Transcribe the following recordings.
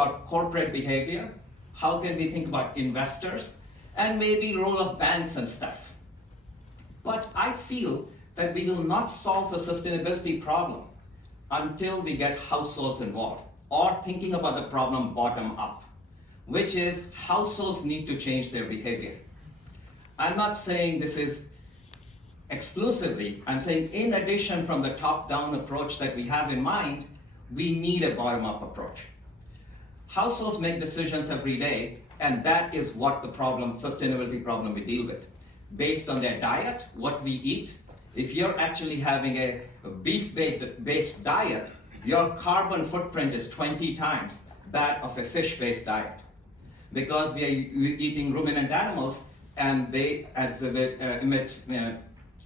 about corporate behavior? How can we think about investors? And maybe role of banks and stuff. But I feel that we will not solve the sustainability problem until we get households involved, or thinking about the problem bottom up, which is households need to change their behavior. I'm not saying this is exclusively, I'm saying in addition from the top-down approach that we have in mind, we need a bottom-up approach. Households make decisions every day, and that is what the problem, sustainability problem we deal with. Based on their diet, what we eat. If you're actually having a beef-based diet, your carbon footprint is 20 times that of a fish-based diet. Because we are eating ruminant animals, and they emit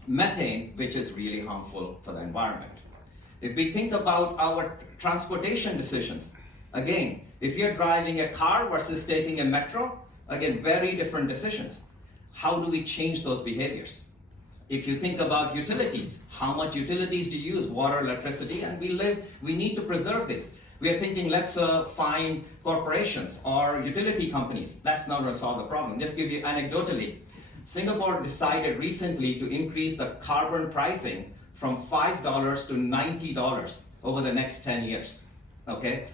methane, which is really harmful for the environment. If we think about our transportation decisions, again, if you're driving a car versus taking a metro, again, very different decisions. How do we change those behaviors? If you think about utilities, how much utilities do you use? Water, electricity, and we need to preserve this. We are thinking, let's find corporations or utility companies. That's not going to solve the problem. Just give you anecdotally, Singapore decided recently to increase the carbon pricing from $5 to $90 over the next 10 years, okay?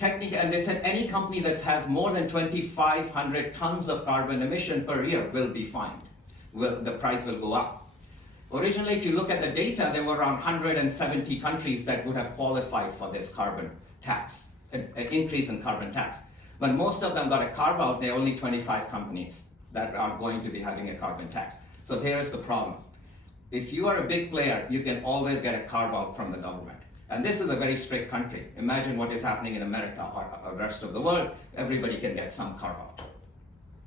And they said any company that has more than 2,500 tons of carbon emission per year will be fined. The price will go up. Originally, if you look at the data, there were around 170 countries that would have qualified for this carbon tax, an increase in carbon tax. But most of them got a carve out. There are only 25 companies that are going to be having a carbon tax. So here's the problem. If you are a big player, you can always get a carve out from the government. And this is a very strict country. Imagine what is happening in America or the rest of the world. Everybody can get some carve out.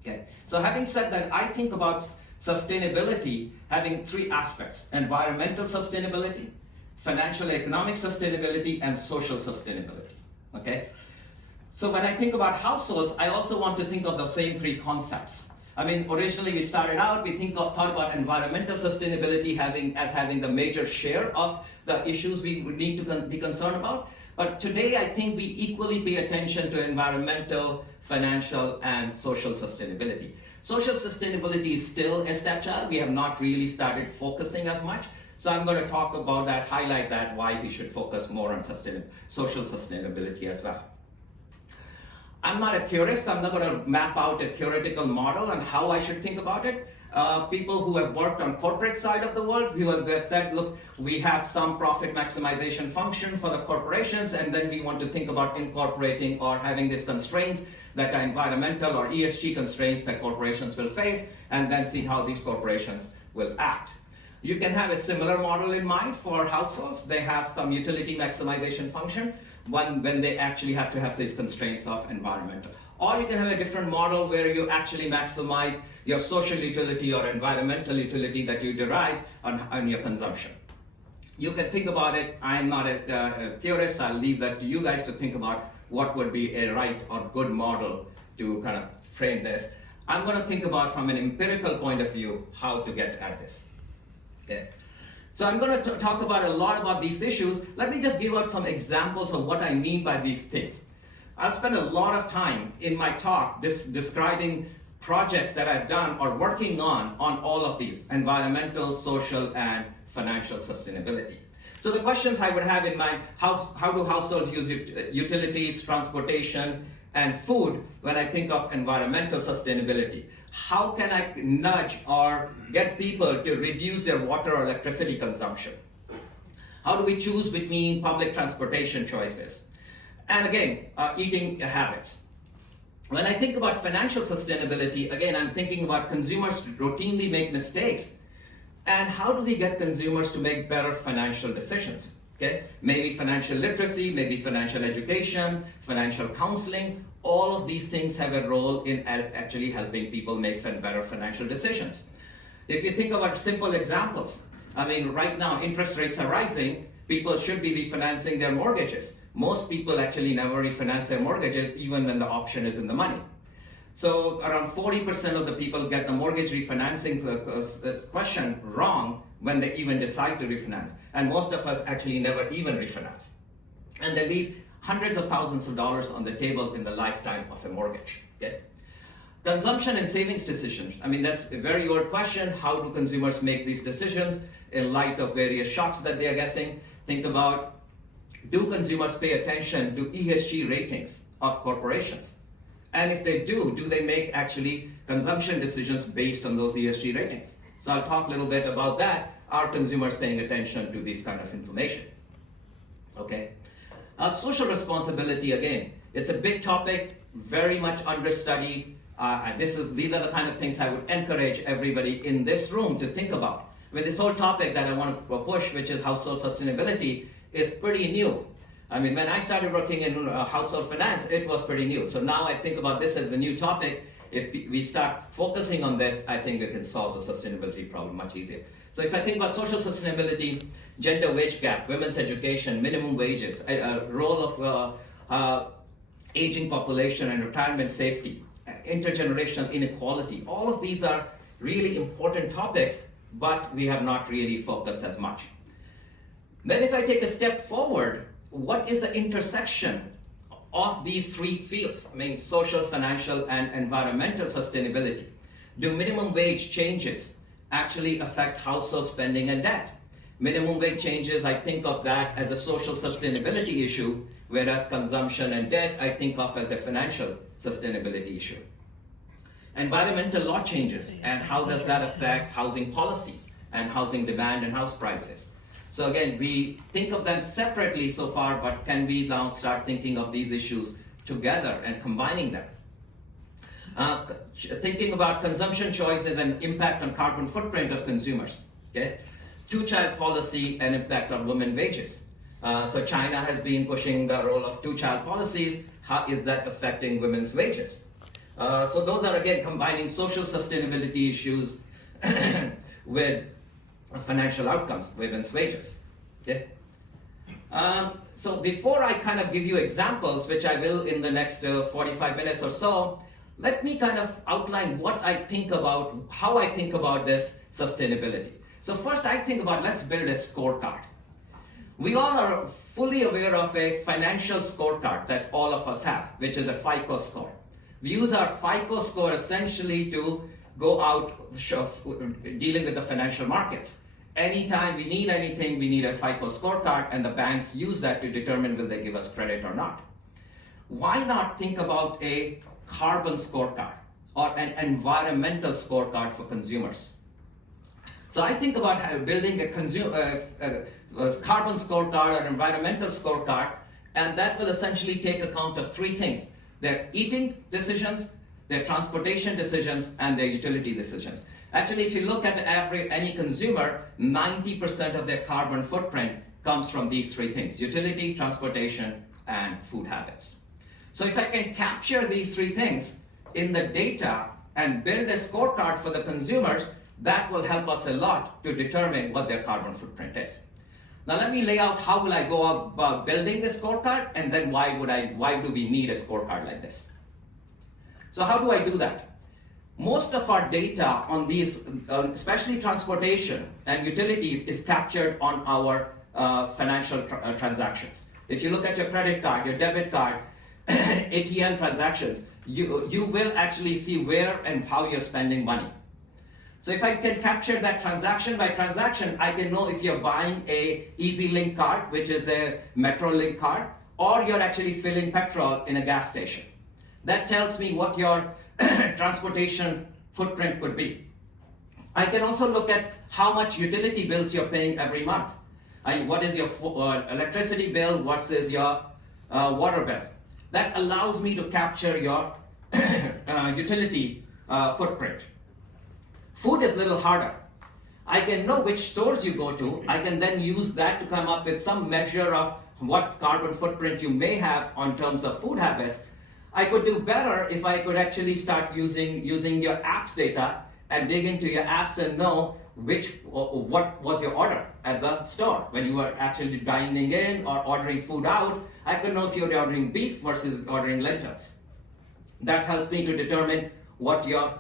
Okay. So having said that, I think about sustainability having three aspects: environmental sustainability, financial economic sustainability, and social sustainability. Okay? So when I think about households, I also want to think of the same three concepts. I mean, originally we started out, we thought about environmental sustainability having the major share of the issues we need to be concerned about. But today I think we equally pay attention to environmental, financial, and social sustainability. Social sustainability is still a stepchild. We have not really started focusing as much. So I'm going to talk about that, highlight that, why we should focus more on social sustainability as well. I'm not a theorist. I'm not going to map out a theoretical model on how I should think about it. People who have worked on corporate side of the world, who have said, look, we have some profit maximization function for the corporations, and then we want to think about incorporating or having these constraints that are environmental or ESG constraints that corporations will face, and then see how these corporations will act. You can have a similar model in mind for households. They have some utility maximization function when they actually have to have these constraints of environmental. Or you can have a different model where you actually maximize your social utility or environmental utility that you derive on your consumption. You can think about it. I'm not a theorist. I'll leave that to you guys to think about what would be a right or good model to kind of frame this. I'm going to think about from an empirical point of view how to get at this. Okay. So I'm going to talk about a lot about these issues. Let me just give out some examples of what I mean by these things. I'll spend a lot of time in my talk describing projects that I've done or working on all of these: environmental, social, and financial sustainability. So the questions I would have in mind: how do households use utilities, transportation, and food when I think of environmental sustainability? How can I nudge or get people to reduce their water or electricity consumption? How do we choose between public transportation choices? And again, eating habits. When I think about financial sustainability, again, I'm thinking about consumers routinely make mistakes. And how do we get consumers to make better financial decisions? Okay? Maybe financial literacy, maybe financial education, financial counseling. All of these things have a role in actually helping people make better financial decisions. If you think about simple examples, I mean, right now interest rates are rising. People should be refinancing their mortgages. Most people actually never refinance their mortgages even when the option is in the money. So around 40% of the people get the mortgage refinancing question wrong when they even decide to refinance. And most of us actually never even refinance. And they leave hundreds of thousands of dollars on the table in the lifetime of a mortgage. Okay? Consumption and savings decisions. I mean, that's a very old question. How do consumers make these decisions in light of various shocks that they are getting? Think about, do consumers pay attention to ESG ratings of corporations? And if they do they make actually consumption decisions based on those ESG ratings? So I'll talk a little bit about that. Are consumers paying attention to this kind of information? Okay. Social responsibility, again, it's a big topic, very much understudied. These are the kind of things I would encourage everybody in this room to think about. With this whole topic that I want to push, which is household sustainability, is pretty new. I mean, when I started working in household finance, it was pretty new. So now I think about this as the new topic. If we start focusing on this, I think we can solve the sustainability problem much easier. So if I think about social sustainability, gender wage gap, women's education, minimum wages, role of aging population and retirement safety, intergenerational inequality, all of these are really important topics, but we have not really focused as much. Then if I take a step forward, what is the intersection of these three fields? I mean, social, financial, and environmental sustainability. Do minimum wage changes actually affect household spending and debt? Minimum wage changes, I think of that as a social sustainability issue, whereas consumption and debt, I think of as a financial sustainability issue. Environmental law changes, and how does that affect housing policies and housing demand and house prices? So again, we think of them separately so far, but can we now start thinking of these issues together and combining them? Thinking about consumption choices and impact on carbon footprint of consumers. Okay? Two-child policy and impact on women wages. So China has been pushing the role of two-child policies. How is that affecting women's wages? So those are, again, combining social sustainability issues with financial outcomes, women's wages. Okay? So before I kind of give you examples, which I will in the next 45 minutes or so, let me kind of outline what I think about, how I think about this sustainability. So first I think about, let's build a scorecard. We all are fully aware of a financial scorecard that all of us have, which is a FICO score. We use our FICO score essentially to go out dealing with the financial markets. Anytime we need anything, we need a FICO scorecard, and the banks use that to determine will they give us credit or not. Why not think about a carbon scorecard or an environmental scorecard for consumers? So I think about building a carbon scorecard or environmental scorecard, and that will essentially take account of three things: their eating decisions, their transportation decisions, and their utility decisions. Actually, if you look at any consumer, 90% of their carbon footprint comes from these three things: utility, transportation, and food habits. So if I can capture these three things in the data and build a scorecard for the consumers, that will help us a lot to determine what their carbon footprint is. Now let me lay out how will I go about building this scorecard, and then why do we need a scorecard like this? So how do I do that? Most of our data on these, especially transportation and utilities, is captured on our financial transactions. If you look at your credit card, your debit card, ATM transactions, you will actually see where and how you're spending money. So if I can capture that transaction by transaction, I can know if you're buying a EasyLink card, which is a MetroLink card, or you're actually filling petrol in a gas station. That tells me what your transportation footprint could be. I can also look at how much utility bills you're paying every month. What is your electricity bill versus your water bill? That allows me to capture your utility footprint. Food is a little harder. I can know which stores you go to. I can then use that to come up with some measure of what carbon footprint you may have on terms of food habits. I could do better if I could actually start using your apps data and dig into your apps and know what was your order at the store. When you were actually dining in or ordering food out, I can know if you're ordering beef versus ordering lentils. That helps me to determine what your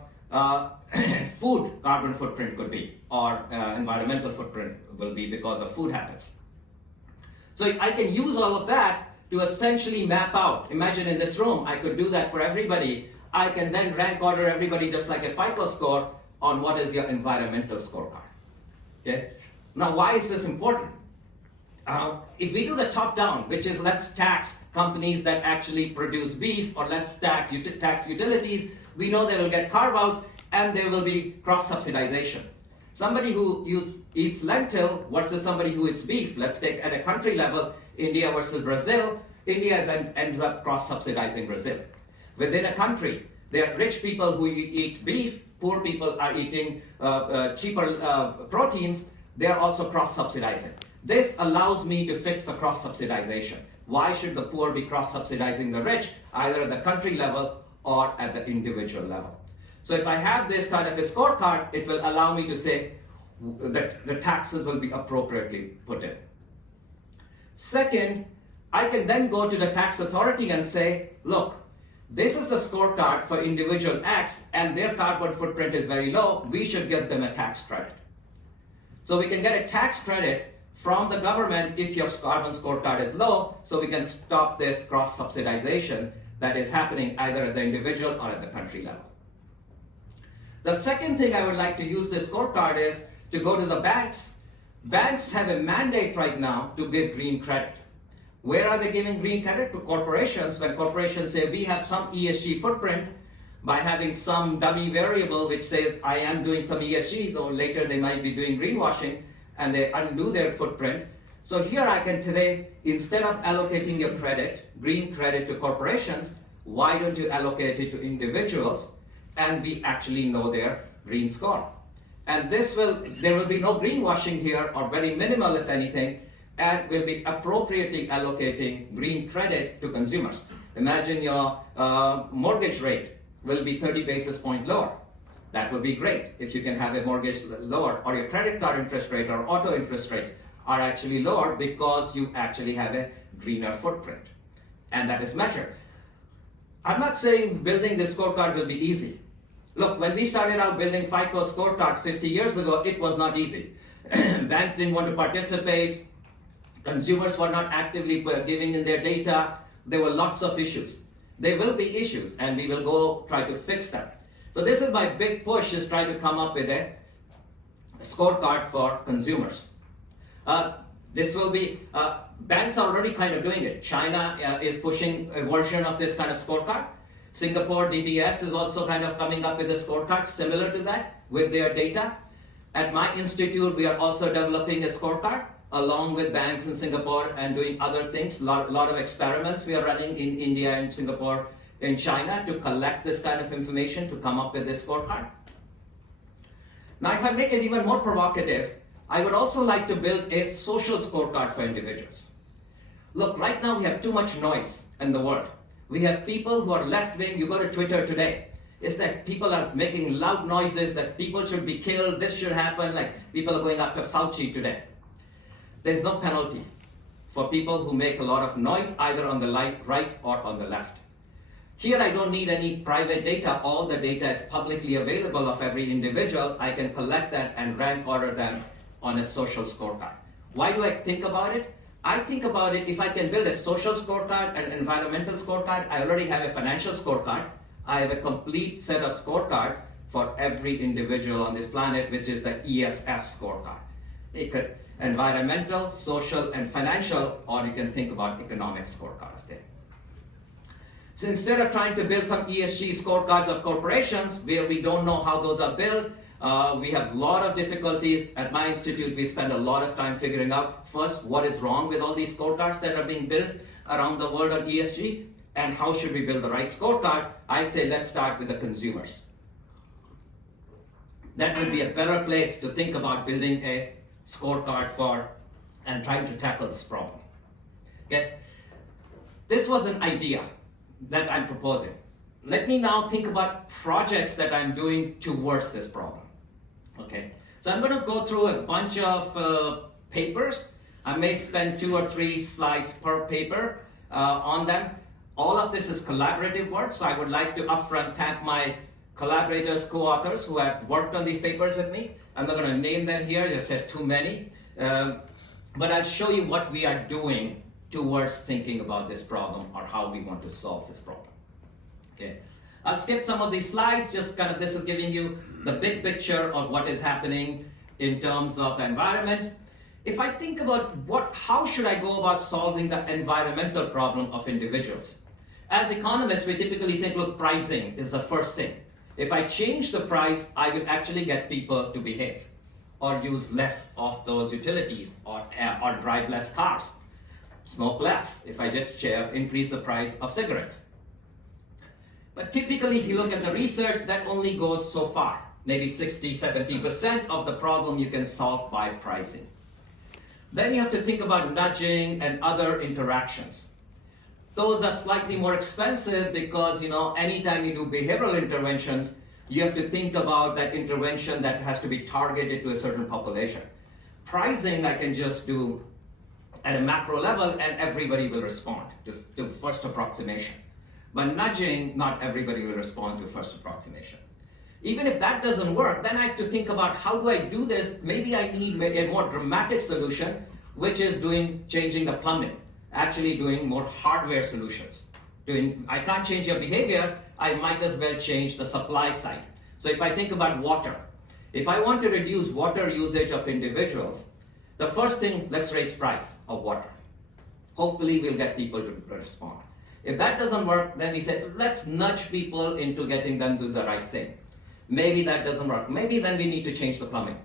food carbon footprint could be, or environmental footprint will be because of food habits. So I can use all of that to essentially map out. Imagine in this room, I could do that for everybody. I can then rank order everybody just like a FICO score on what is your environmental scorecard. Okay? Now, why is this important? If we do the top down, which is let's tax companies that actually produce beef, or let's tax utilities, we know they will get carve-outs and there will be cross-subsidization. Somebody who eats lentil versus somebody who eats beef, let's take at a country level, India versus Brazil, India ends up cross-subsidizing Brazil. Within a country, there are rich people who eat beef, poor people are eating cheaper proteins, they are also cross-subsidizing. This allows me to fix the cross-subsidization. Why should the poor be cross-subsidizing the rich, either at the country level or at the individual level? So if I have this kind of a scorecard, it will allow me to say that the taxes will be appropriately put in. Second, I can then go to the tax authority and say, look, this is the scorecard for individual X and their carbon footprint is very low, we should give them a tax credit. So we can get a tax credit from the government if your carbon scorecard is low, so we can stop this cross-subsidization that is happening either at the individual or at the country level. The second thing I would like to use this scorecard is to go to the banks. Banks have a mandate right now to give green credit. Where are they giving green credit? To corporations. When corporations say we have some ESG footprint by having some dummy variable which says I am doing some ESG, though later they might be doing greenwashing, and they undo their footprint. So here I can today, instead of allocating your credit, green credit to corporations, why don't you allocate it to individuals and we actually know their green score? And there will be no greenwashing here, or very minimal if anything, and we'll be appropriately allocating green credit to consumers. Imagine your mortgage rate will be 30 basis points lower. That would be great if you can have a mortgage lower, or your credit card interest rate or auto interest rates are actually lower because you actually have a greener footprint. And that is measured. I'm not saying building this scorecard will be easy. Look, when we started out building FICO scorecards 50 years ago, it was not easy. Banks didn't want to participate. Consumers were not actively giving in their data. There were lots of issues. There will be issues, and we will go try to fix them. So this is my big push, is try to come up with a scorecard for consumers. This will be, banks are already kind of doing it. China is pushing a version of this kind of scorecard. Singapore DBS is also kind of coming up with a scorecard similar to that with their data. At my institute, we are also developing a scorecard along with banks in Singapore and doing other things. Lot of experiments we are running in India and Singapore, in China, to collect this kind of information to come up with this scorecard. Now, if I make it even more provocative, I would also like to build a social scorecard for individuals. Look, right now we have too much noise in the world. We have people who are left-wing. You go to Twitter today, it's that people are making loud noises that people should be killed, this should happen, like people are going after Fauci today. There's no penalty for people who make a lot of noise, either on the right or on the left. Here I don't need any private data. All the data is publicly available of every individual. I can collect that and rank order them on a social scorecard. Why do I think about it? I think about it, if I can build a social scorecard, an environmental scorecard, I already have a financial scorecard. I have a complete set of scorecards for every individual on this planet, which is the ESF scorecard. Environmental, social, and financial, or you can think about economic scorecard of things. So instead of trying to build some ESG scorecards of corporations where we don't know how those are built, we have a lot of difficulties. At my institute, we spend a lot of time figuring out, first, what is wrong with all these scorecards that are being built around the world on ESG, and how should we build the right scorecard? I say, let's start with the consumers. That would be a better place to think about building a scorecard for and trying to tackle this problem. Okay? This was an idea that I'm proposing. Let me now think about projects that I'm doing towards this problem. Okay, so I'm going to go through a bunch of papers. I may spend 2 or 3 slides per paper on them. All of this is collaborative work, so I would like to upfront thank my collaborators, co-authors who have worked on these papers with me. I'm not going to name them here, just said too many. But I'll show you what we are doing towards thinking about this problem or how we want to solve this problem. Okay, I'll skip some of these slides, just kind of this is giving you the big picture of what is happening in terms of the environment. If I think about how should I go about solving the environmental problem of individuals? As economists, we typically think, look, pricing is the first thing. If I change the price, I will actually get people to behave or use less of those utilities or drive less cars, smoke less if I just increase the price of cigarettes. But typically, if you look at the research, that only goes so far. Maybe 60-70% of the problem you can solve by pricing. Then you have to think about nudging and other interactions. Those are slightly more expensive because, anytime you do behavioral interventions, you have to think about that intervention that has to be targeted to a certain population. Pricing, I can just do at a macro level and everybody will respond to first approximation. But nudging, not everybody will respond to first approximation. Even if that doesn't work, then I have to think about how do I do this? Maybe I need a more dramatic solution, which is changing the plumbing, actually doing more hardware solutions. I can't change your behavior, I might as well change the supply side. So if I think about water, if I want to reduce water usage of individuals, the first thing, let's raise price of water. Hopefully we'll get people to respond. If that doesn't work, then we say, let's nudge people into getting them to do the right thing. Maybe that doesn't work. Maybe then we need to change the plumbing.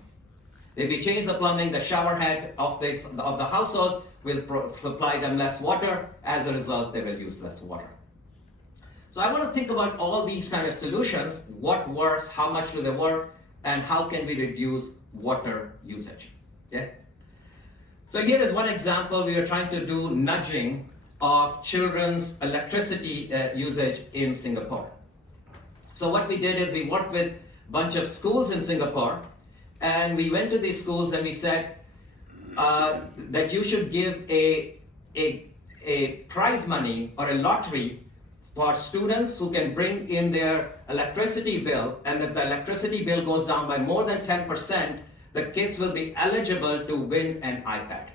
If we change the plumbing, the shower heads of the households will supply them less water. As a result, they will use less water. So I want to think about all these kind of solutions. What works, how much do they work, and how can we reduce water usage? Okay? So here is one example. We are trying to do nudging of children's electricity usage in Singapore. So what we did is we worked with a bunch of schools in Singapore, and we went to these schools and we said that you should give a prize money or a lottery for students who can bring in their electricity bill, and if the electricity bill goes down by more than 10%, the kids will be eligible to win an iPad.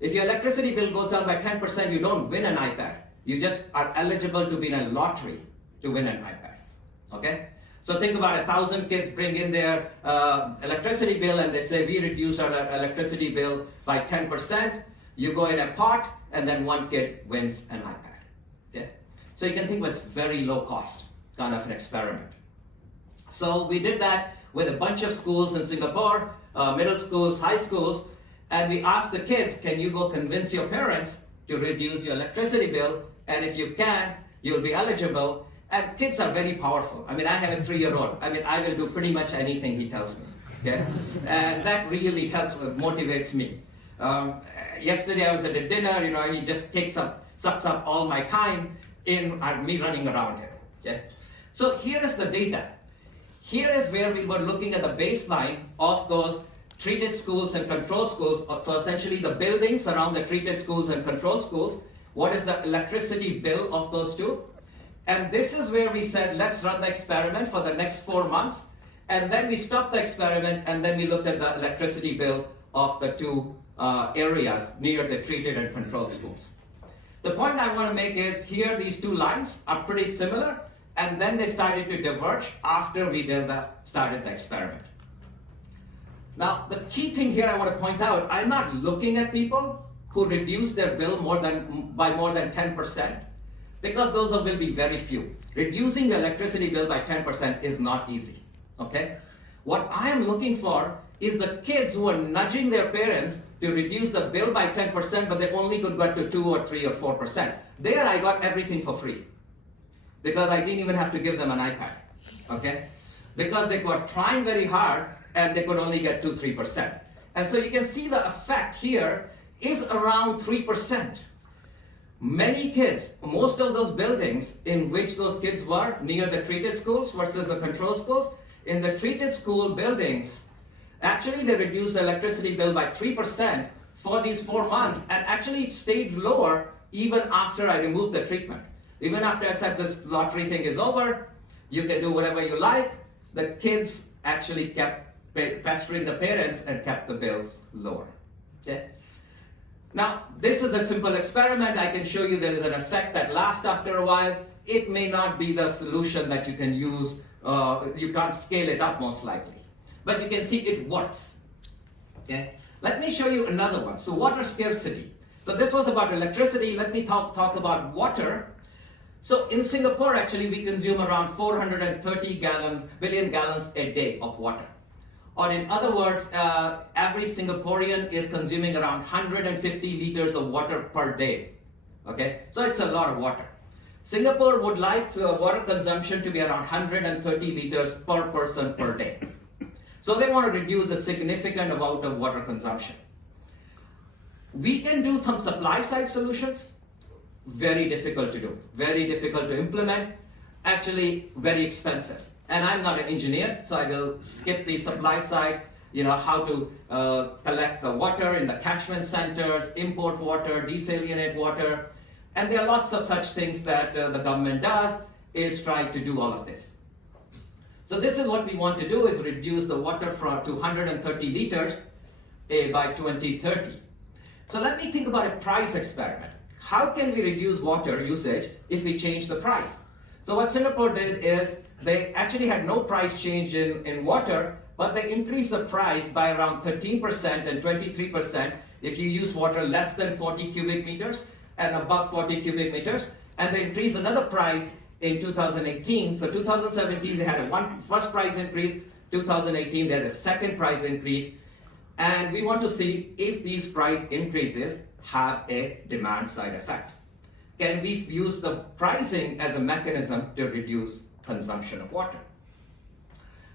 If your electricity bill goes down by 10%, you don't win an iPad. You just are eligible to be in a lottery to win an iPad. Okay? So think about 1,000 kids bring in their electricity bill and they say, we reduce our electricity bill by 10%. You go in a pot and then one kid wins an iPad. Okay? So you can think it's very low cost, kind of an experiment. So we did that with a bunch of schools in Singapore, middle schools, high schools, and we asked the kids, can you go convince your parents to reduce your electricity bill? And if you can, you'll be eligible. And kids are very powerful. I mean, I have a 3-year-old. I mean, I will do pretty much anything he tells me. Okay? And that really helps, motivates me. Yesterday I was at a dinner, he just sucks up all my time in me running around here. Okay? So here is the data. Here is where we were looking at the baseline of those treated schools and control schools. So essentially the buildings around the treated schools and control schools. What is the electricity bill of those two? And this is where we said, let's run the experiment for the next 4 months. And then we stopped the experiment, and then we looked at the electricity bill of the two areas near the treated and controlled schools. The point I want to make is here, these two lines are pretty similar, and then they started to diverge after we started the experiment. Now, the key thing here I want to point out, I'm not looking at people who reduce their bill by more than 10%. Because those will be very few. Reducing the electricity bill by 10% is not easy, okay? What I am looking for is the kids who are nudging their parents to reduce the bill by 10%, but they only could get to 2 or 3 or 4%. There I got everything for free. Because I didn't even have to give them an iPad, okay? Because they were trying very hard and they could only get 2-3%. And so you can see the effect here is around 3%. Many kids, most of those buildings in which those kids were near the treated schools versus the control schools, in the treated school buildings, actually they reduced the electricity bill by 3% for these 4 months, and actually it stayed lower even after I removed the treatment. Even after I said this lottery thing is over, you can do whatever you like, the kids actually kept pestering the parents and kept the bills lower. Okay? Now, this is a simple experiment. I can show you there is an effect that lasts after a while. It may not be the solution that you can use. You can't scale it up most likely. But you can see it works. Okay? Let me show you another one. So water scarcity. So this was about electricity. Let me talk about water. So in Singapore, actually, we consume around 430 billion gallons a day of water. Or in other words, every Singaporean is consuming around 150 liters of water per day. Okay, so it's a lot of water. Singapore would like water consumption to be around 130 liters per person per day. So they want to reduce a significant amount of water consumption. We can do some supply side solutions. Very difficult to do, very difficult to implement, actually very expensive. And I'm not an engineer, so I will skip the supply side, how to collect the water in the catchment centers, import water, desalinate water. And there are lots of such things that the government does, is try to do all of this. So this is what we want to do, is reduce the water to 130 liters by 2030. So let me think about a price experiment. How can we reduce water usage if we change the price? So what Singapore did is they actually had no price change in water, but they increased the price by around 13% and 23% if you use water less than 40 cubic meters and above 40 cubic meters. And they increased another price in 2018. So 2017 they had a first price increase, 2018 they had a second price increase. And we want to see if these price increases have a demand side effect. Can we use the pricing as a mechanism to reduce consumption of water?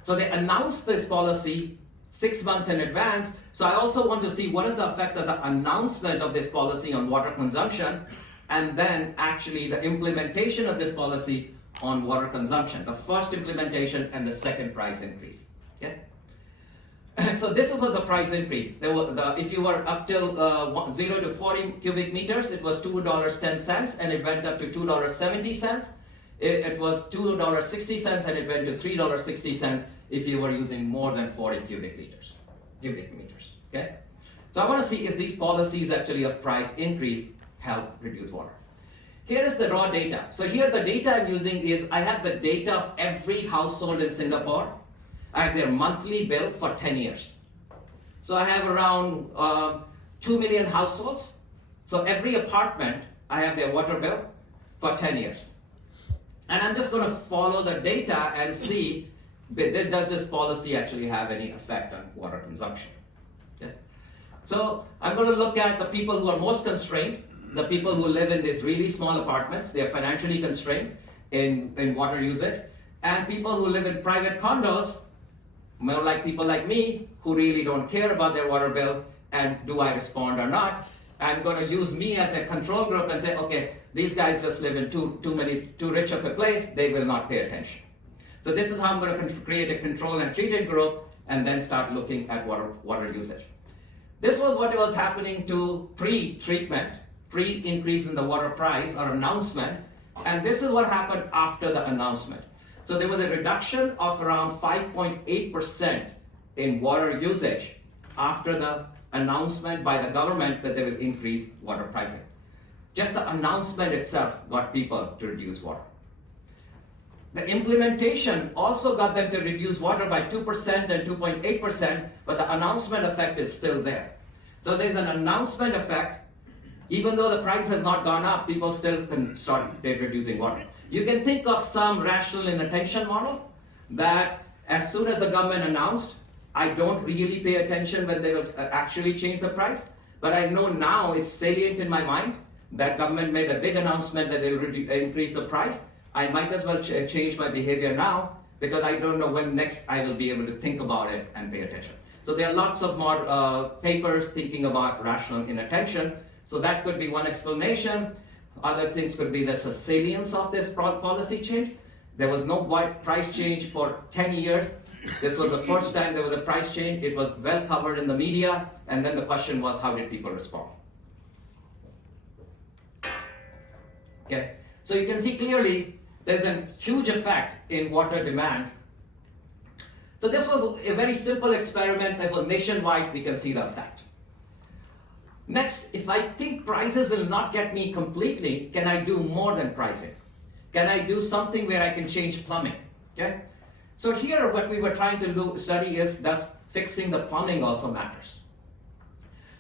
So they announced this policy 6 months in advance. So I also want to see what is the effect of the announcement of this policy on water consumption, and then actually the implementation of this policy on water consumption, the first implementation and the second price increase. Okay? So this was the price increase. If you were up till 0 to 40 cubic meters, it was $2.10 and it went up to $2.70. It was $2.60 and it went to $3.60 if you were using more than 40 cubic meters. Okay? So I want to see if these policies actually of price increase help reduce water. Here is the raw data. So here the data I'm using is, I have the data of every household in Singapore. I have their monthly bill for 10 years. So I have around 2 million households. So every apartment, I have their water bill for 10 years. And I'm just going to follow the data and see, does this policy actually have any effect on water consumption? Okay. So I'm going to look at the people who are most constrained, the people who live in these really small apartments. They're financially constrained in water usage. And people who live in private condos, more like people like me, who really don't care about their water bill, and do I respond or not? I'm going to use me as a control group and say, okay, these guys just live in too rich of a place, they will not pay attention. So this is how I'm going to create a control and treated group, and then start looking at water usage. This was what was happening to pre-treatment, pre-increase in the water price or announcement, and this is what happened after the announcement. So there was a reduction of around 5.8% in water usage after the announcement by the government that they will increase water pricing. Just the announcement itself got people to reduce water. The implementation also got them to reduce water by 2% and 2.8%, but the announcement effect is still there. So there's an announcement effect. Even though the price has not gone up, people still can start reducing water. You can think of some rational inattention model that as soon as the government announced, I don't really pay attention when they will actually change the price, but I know now it's salient in my mind that government made a big announcement that they will increase the price. I might as well change my behavior now, because I don't know when next I will be able to think about it and pay attention. So there are lots of more papers thinking about rational inattention. So that could be one explanation. Other things could be the salience of this policy change. There was no price change for 10 years. This was the first time there was a price change. It was well covered in the media. And then the question was, how did people respond? Okay. So you can see clearly there's a huge effect in water demand. So this was a very simple experiment that was nationwide. We can see the effect. Next, if I think prices will not get me completely, can I do more than pricing? Can I do something where I can change plumbing? Okay? So here what we were trying to study is, does fixing the plumbing also matters?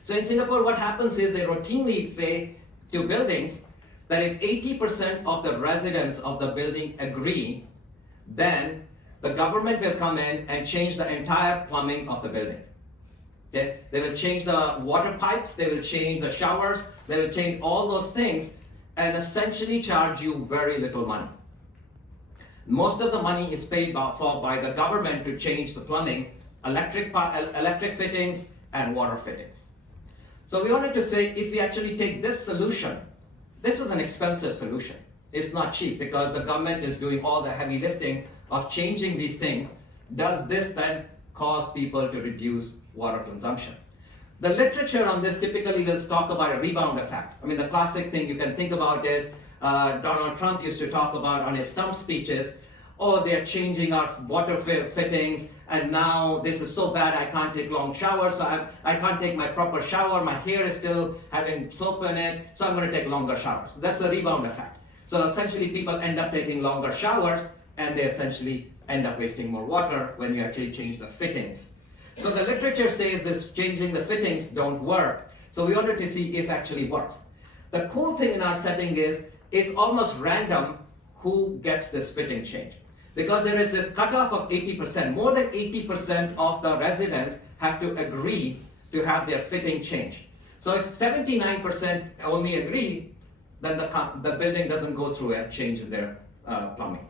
So in Singapore, what happens is they routinely say to buildings that if 80% of the residents of the building agree, then the government will come in and change the entire plumbing of the building. Okay? They will change the water pipes, they will change the showers, they will change all those things and essentially charge you very little money. Most of the money is paid for by the government to change the plumbing, electric fittings, and water fittings. So we wanted to say, if we actually take this solution, this is an expensive solution. It's not cheap because the government is doing all the heavy lifting of changing these things. Does this then cause people to reduce water consumption? The literature on this typically will talk about a rebound effect. I mean, the classic thing you can think about is Donald Trump used to talk about on his stump speeches, oh, they're changing our water fittings, and now this is so bad I can't take long showers, so I can't take my proper shower, my hair is still having soap in it, so I'm going to take longer showers. So that's the rebound effect. So essentially people end up taking longer showers, and they essentially end up wasting more water when you actually change the fittings. So the literature says this changing the fittings don't work. So we wanted to see if it actually works. The cool thing in our setting is it's almost random who gets this fitting change. Because there is this cutoff of 80%. More than 80% of the residents have to agree to have their fitting changed. So if 79% only agree, then the building doesn't go through a change in their plumbing.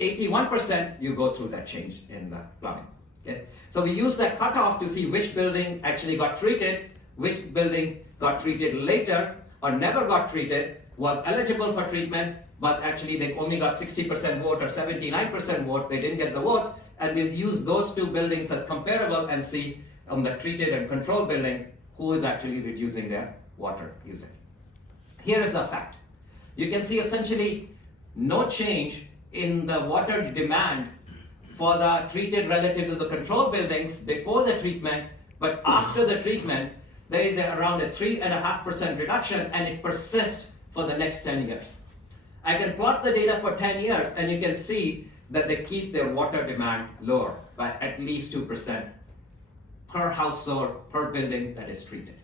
81% you go through that change in the plumbing. Okay? So we use that cutoff to see which building actually got treated, which building got treated later or never got treated, was eligible for treatment, but actually they only got 60% vote or 79% vote, they didn't get the votes, and we'll use those two buildings as comparable and see on the treated and controlled buildings who is actually reducing their water usage. Here is the fact. You can see essentially no change in the water demand for the treated relative to the control buildings before the treatment, but after the treatment, there is around a 3.5% reduction, and it persists for the next 10 years. I can plot the data for 10 years, and you can see that they keep their water demand lower by at least 2% per household, per building that is treated.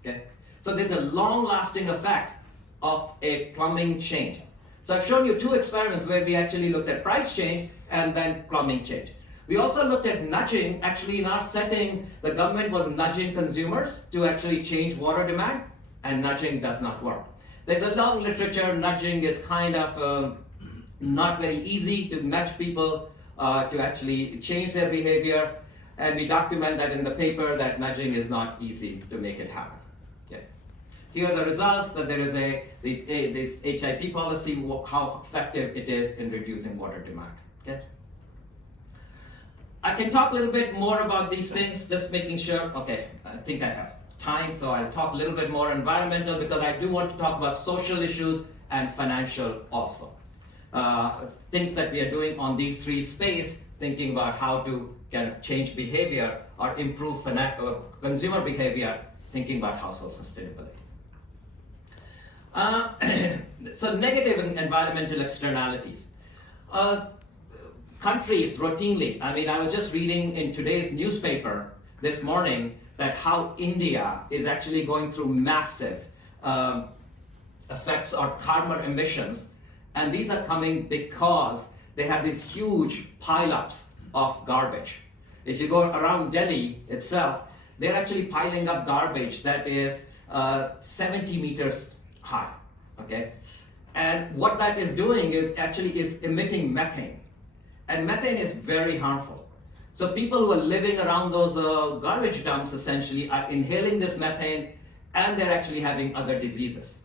Okay? So there's a long-lasting effect of a plumbing change. So I've shown you two experiments where we actually looked at price change and then plumbing change. We also looked at nudging. Actually, in our setting, the government was nudging consumers to actually change water demand, and nudging does not work. There's a long literature. Nudging is kind of not very easy to nudge people to actually change their behavior, and we document that in the paper that nudging is not easy to make it happen. Okay. Here are the results, that there is this HIP policy, how effective it is in reducing water demand. Okay. I can talk a little bit more about these things, just making sure, okay, I think I have time, so I'll talk a little bit more environmental, because I do want to talk about social issues and financial also. Things that we are doing on these three spaces, thinking about how to kind of change behavior or improve consumer behavior, thinking about household sustainability. So negative environmental externalities. Countries routinely, I mean, I was just reading in today's newspaper this morning that how India is actually going through massive effects or carbon emissions, and these are coming because they have these huge pileups of garbage. If you go around Delhi itself, they're actually piling up garbage that is 70 meters high, okay? And what that is doing is actually emitting methane. And methane is very harmful. So people who are living around those garbage dumps essentially are inhaling this methane, and they're actually having other diseases.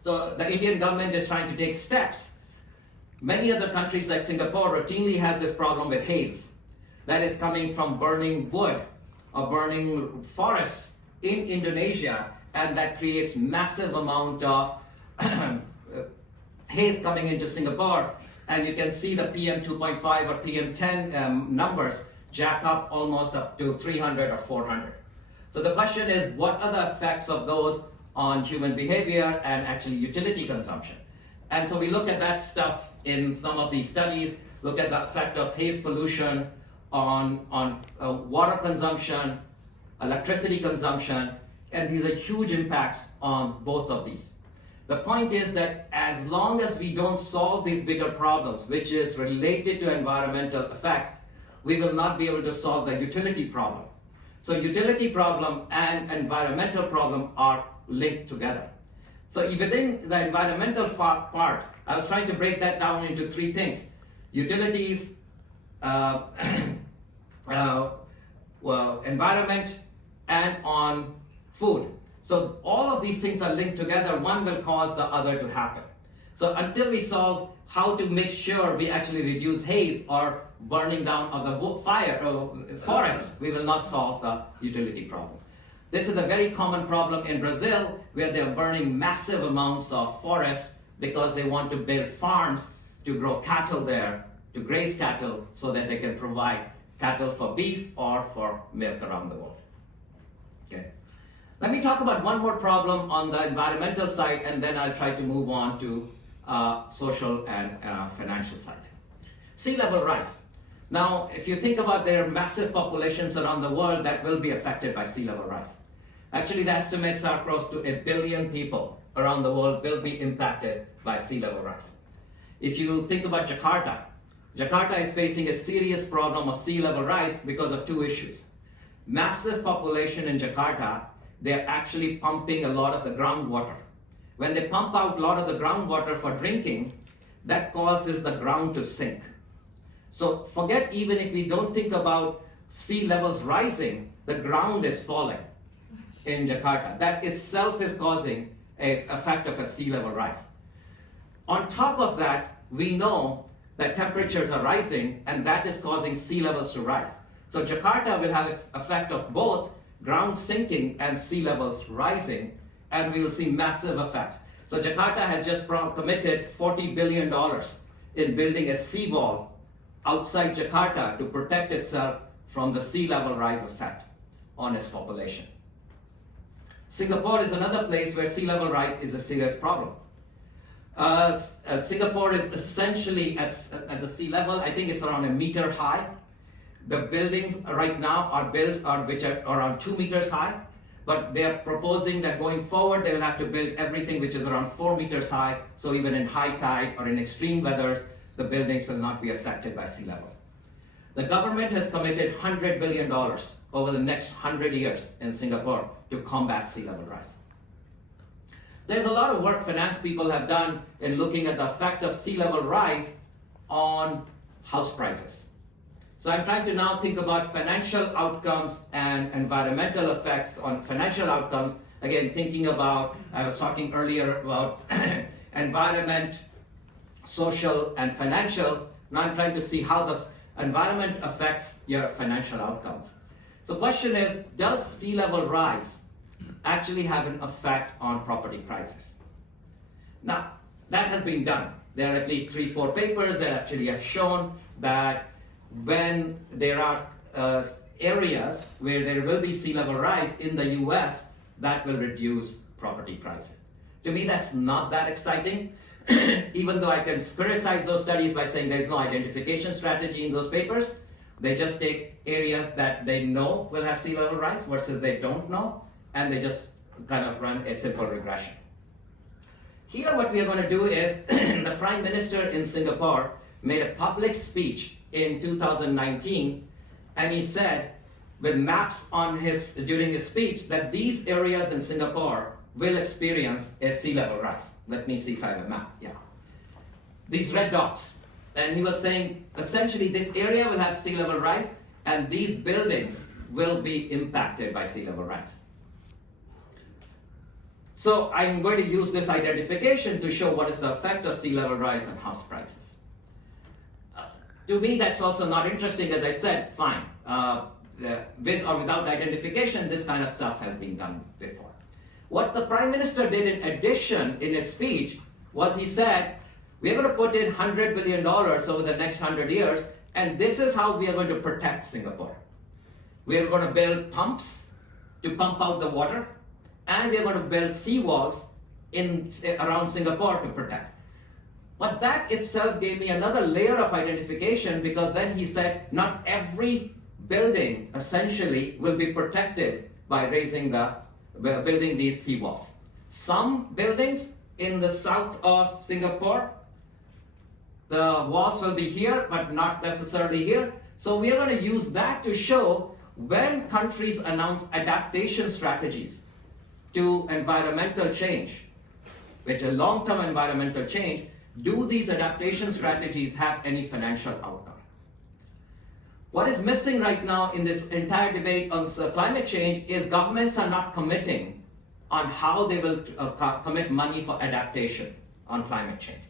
So the Indian government is trying to take steps. Many other countries like Singapore routinely has this problem with haze that is coming from burning wood or burning forests in Indonesia, and that creates massive amount of haze coming into Singapore. And you can see the PM 2.5 or PM 10 numbers jack up almost up to 300 or 400. So the question is, what are the effects of those on human behavior and actually utility consumption? And so we look at that stuff in some of these studies, look at the effect of haze pollution on water consumption, electricity consumption, and these are huge impacts on both of these. The point is that as long as we don't solve these bigger problems, which is related to environmental effects, we will not be able to solve the utility problem. So utility problem and environmental problem are linked together. So within the environmental part, I was trying to break that down into three things: utilities, environment, and on food. So all of these things are linked together. One will cause the other to happen. So until we solve how to make sure we actually reduce haze or burning down of the forest, we will not solve the utility problems. This is a very common problem in Brazil, where they're burning massive amounts of forest because they want to build farms to grow cattle there, to graze cattle, so that they can provide cattle for beef or for milk around the world. Okay. Let me talk about one more problem on the environmental side, and then I'll try to move on to social and financial side. Sea level rise. Now, if you think about their massive populations around the world that will be affected by sea level rise. Actually, the estimates are close to 1 billion people around the world will be impacted by sea level rise. If you think about Jakarta, Jakarta is facing a serious problem of sea level rise because of two issues. Massive population in Jakarta, they're actually pumping a lot of the groundwater. When they pump out a lot of the groundwater for drinking, that causes the ground to sink. So forget, even if we don't think about sea levels rising, the ground is falling in Jakarta. That itself is causing an effect of a sea level rise. On top of that, we know that temperatures are rising, and that is causing sea levels to rise. So Jakarta will have an effect of both ground sinking and sea levels rising, and we will see massive effects. So Jakarta has just committed $40 billion in building a seawall outside Jakarta to protect itself from the sea level rise effect on its population. Singapore is another place where sea level rise is a serious problem. Singapore is essentially at the sea level. I think it's around 1 meter high. The buildings right now are built which are around 2 meters high, but they are proposing that going forward they will have to build everything which is around 4 meters high, so even in high tide or in extreme weathers, the buildings will not be affected by sea level. The government has committed $100 billion over the next 100 years in Singapore to combat sea level rise. There's a lot of work finance people have done in looking at the effect of sea level rise on house prices. So I'm trying to now think about financial outcomes and environmental effects on financial outcomes. Again, thinking about, I was talking earlier about environment, social, and financial. Now I'm trying to see how the environment affects your financial outcomes. So the question is, does sea level rise actually have an effect on property prices? Now, that has been done. There are at least 3-4 papers that actually have shown that when there are areas where there will be sea level rise in the US, that will reduce property prices. To me, that's not that exciting, even though I can criticize those studies by saying there's no identification strategy in those papers. They just take areas that they know will have sea level rise versus they don't know, and they just kind of run a simple regression. Here what we are going to do is, the Prime Minister in Singapore made a public speech in 2019, and he said, with maps on during his speech, that these areas in Singapore will experience a sea level rise. Let me see if I have a map. Yeah. These red dots. And he was saying, essentially, this area will have sea level rise, and these buildings will be impacted by sea level rise. So I'm going to use this identification to show what is the effect of sea level rise on house prices. To me, that's also not interesting. As I said, fine. With or without identification, this kind of stuff has been done before. What the Prime Minister did in addition in his speech was he said, we're going to put in $100 billion over the next 100 years, and this is how we are going to protect Singapore. We are going to build pumps to pump out the water, and we are going to build seawalls around Singapore to protect. But that itself gave me another layer of identification, because then he said not every building essentially will be protected by building these seawalls. Some buildings in the south of Singapore, the walls will be here, but not necessarily here. So we are going to use that to show when countries announce adaptation strategies to environmental change, which is long-term environmental change, do these adaptation strategies have any financial outcome? What is missing right now in this entire debate on climate change is governments are not committing on how they will commit money for adaptation on climate change.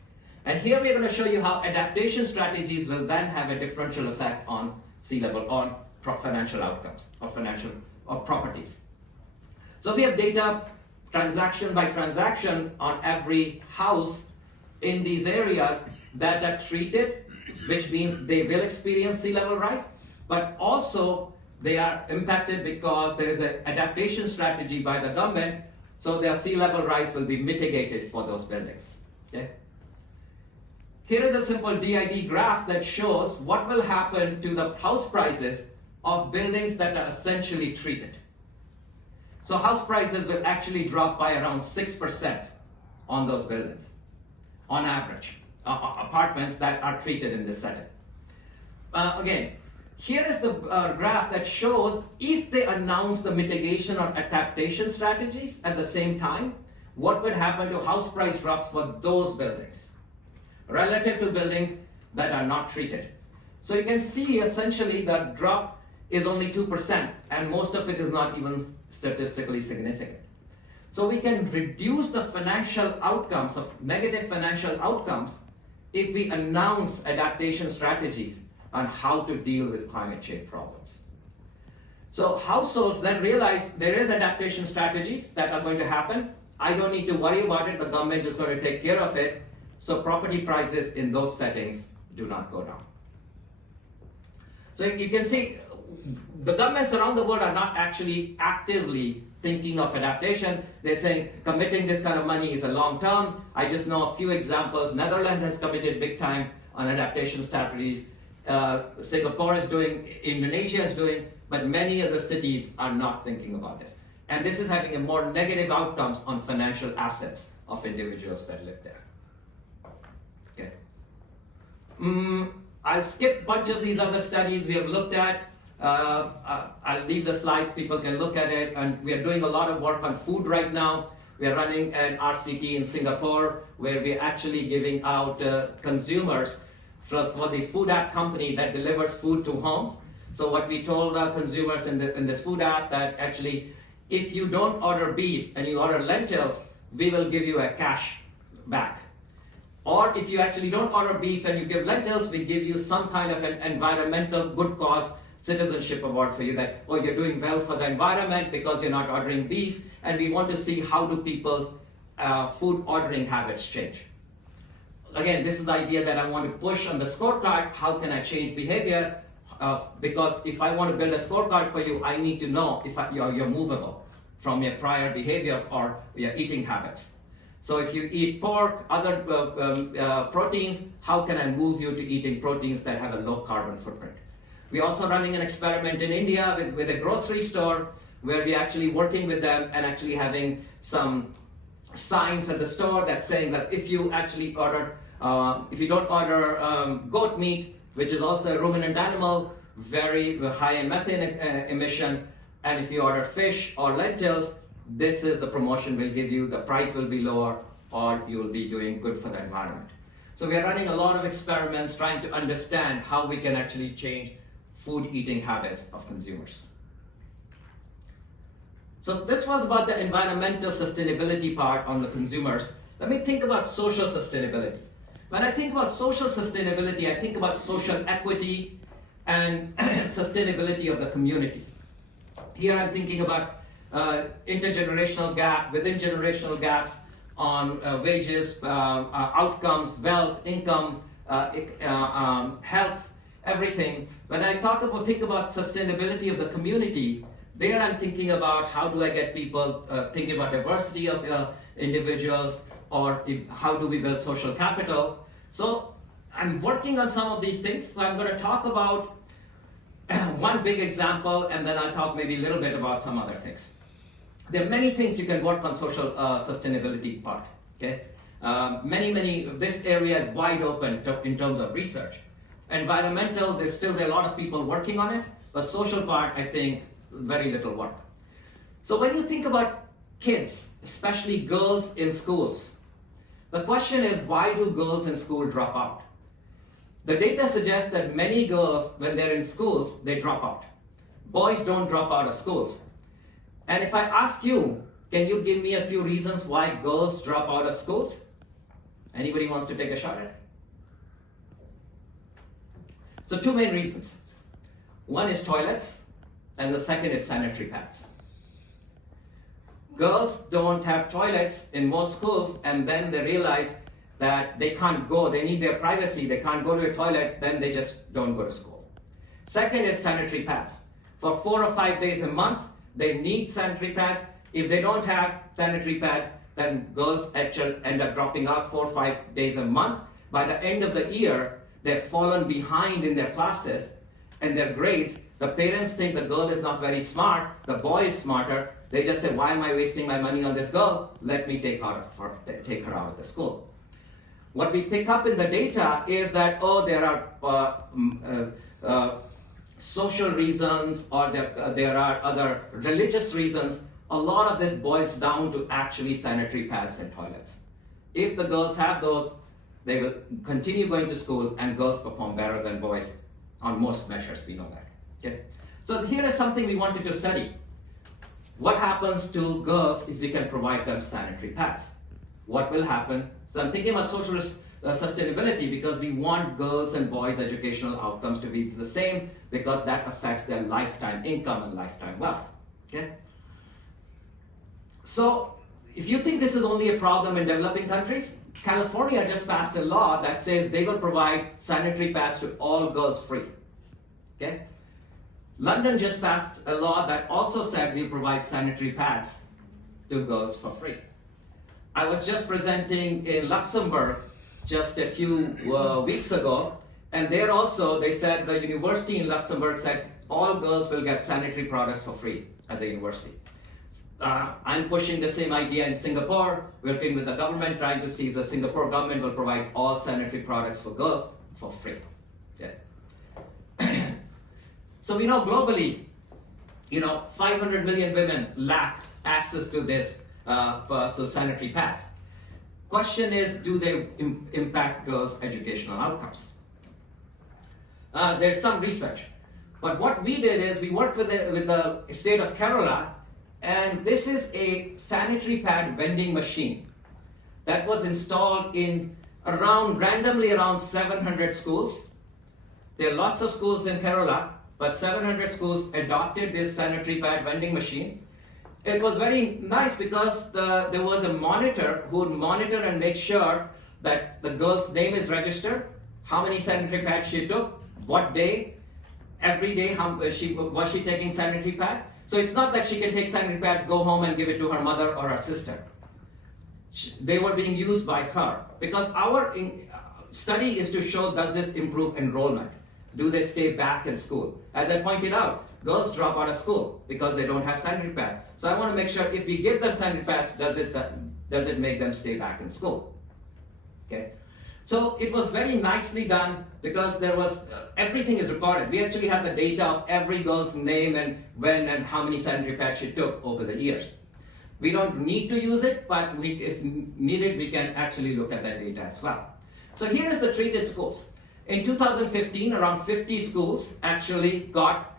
And here we're going to show you how adaptation strategies will then have a differential effect on sea level, on financial outcomes, or properties. So we have data transaction by transaction on every house in these areas that are treated, which means they will experience sea level rise, but also they are impacted because there is an adaptation strategy by the government, so their sea level rise will be mitigated for those buildings. Okay? Here is a simple DID graph that shows what will happen to the house prices of buildings that are essentially treated. So house prices will actually drop by around 6% on those buildings, on average, apartments that are treated in this setting. Again, here is the graph that shows if they announce the mitigation or adaptation strategies at the same time, what would happen to house price drops for those buildings relative to buildings that are not treated. So you can see essentially the drop is only 2%, and most of it is not even statistically significant. So we can reduce the financial outcomes of negative financial outcomes if we announce adaptation strategies on how to deal with climate change problems. So households then realize there is adaptation strategies that are going to happen. I don't need to worry about it, the government is going to take care of it. So property prices in those settings do not go down. So you can see the governments around the world are not actually actively thinking of adaptation. They're saying committing this kind of money is a long term. I just know a few examples. Netherlands has committed big time on adaptation strategies. Singapore is doing, Indonesia is doing, but many of the cities are not thinking about this. And this is having a more negative outcomes on financial assets of individuals that live there. Okay. I'll skip a bunch of these other studies we have looked at. I'll leave the slides, people can look at it, and we are doing a lot of work on food right now. We are running an RCT in Singapore where we're actually giving out consumers for this food app company that delivers food to homes. So what we told our consumers in this food app that actually if you don't order beef and you order lentils, we will give you a cash back. Or if you actually don't order beef and you give lentils, we give you some kind of an environmental good cause citizenship award for you, that, oh, you're doing well for the environment because you're not ordering beef, and we want to see how do people's food ordering habits change. Again, this is the idea that I want to push on the scorecard. How can I change behavior? Because if I want to build a scorecard for you, I need to know if you're movable from your prior behavior or your eating habits. So if you eat pork, other proteins, how can I move you to eating proteins that have a low carbon footprint? We're also running an experiment in India with a grocery store where we're actually working with them and actually having some signs at the store that's saying that if you actually order, if you don't order goat meat, which is also a ruminant animal, very high in methane emission, and if you order fish or lentils, this is the promotion we'll give you, the price will be lower, or you'll be doing good for the environment. So we are running a lot of experiments trying to understand how we can actually change food eating habits of consumers. So this was about the environmental sustainability part on the consumers. Let me think about social sustainability. When I think about social sustainability, I think about social equity and sustainability of the community. Here I'm thinking about intergenerational gap, within generational gaps on wages, outcomes, wealth, income, health, everything. When I think about sustainability of the community, There I'm thinking about how do I get people thinking about diversity of individuals, or how do we build social capital. So I'm working on some of these things. So I'm going to talk about one big example, and then I'll talk maybe a little bit about some other things. There are many things you can work on social sustainability part. Okay, this area is wide open in terms of research. Environmental, there are a lot of people working on it, but social part, I think, very little work. So when you think about kids, especially girls in schools, the question is, why do girls in school drop out? The data suggests that many girls, when they're in schools, they drop out. Boys don't drop out of schools. And if I ask you, can you give me a few reasons why girls drop out of schools? Anybody wants to take a shot at it? So two main reasons. One is toilets, and the second is sanitary pads. Girls don't have toilets in most schools, and then they realize that they can't go, they need their privacy, they can't go to a toilet, then they just don't go to school. Second is sanitary pads. For 4 or 5 days a month, they need sanitary pads. If they don't have sanitary pads, then girls actually end up dropping out 4 or 5 days a month. By the end of the year, they've fallen behind in their classes and their grades. The parents think the girl is not very smart, the boy is smarter. They just say, why am I wasting my money on this girl? Let me take her out of the school. What we pick up in the data is that, there are social reasons, or there are other religious reasons. A lot of this boils down to actually sanitary pads and toilets. If the girls have those, they will continue going to school, and girls perform better than boys on most measures, we know that. Okay? So here is something we wanted to study. What happens to girls if we can provide them sanitary pads? What will happen? So I'm thinking about social sustainability, because we want girls and boys' educational outcomes to be the same, because that affects their lifetime income and lifetime wealth. Okay? So if you think this is only a problem in developing countries, California just passed a law that says they will provide sanitary pads to all girls free. Okay? London just passed a law that also said we'll provide sanitary pads to girls for free. I was just presenting in Luxembourg just a few weeks ago, and there also they said, the university in Luxembourg said all girls will get sanitary products for free at the university. I'm pushing the same idea in Singapore, working with the government, trying to see if the Singapore government will provide all sanitary products for girls for free. Yeah. So we know globally, 500 million women lack access to this, so sanitary pads. Question is, do they impact girls' educational outcomes? There's some research. But what we did is we worked with the state of Kerala, and this is a sanitary pad vending machine that was installed in randomly around 700 schools. There are lots of schools in Kerala, but 700 schools adopted this sanitary pad vending machine. It was very nice because there was a monitor who would monitor and make sure that the girl's name is registered, how many sanitary pads she took, what day, every day was she taking sanitary pads. So it's not that she can take sanitary pads, go home and give it to her mother or her sister. They were being used by her, because our study is to show, does this improve enrollment? Do they stay back in school? As I pointed out, girls drop out of school because they don't have sanitary pads. So I want to make sure if we give them sanitary pads, does it make them stay back in school? Okay. So it was very nicely done, because there was everything is recorded. We actually have the data of every girl's name and when and how many sanitary pads she took over the years. We don't need to use it, but if needed, we can actually look at that data as well. So here is the treated schools. In 2015, around 50 schools actually got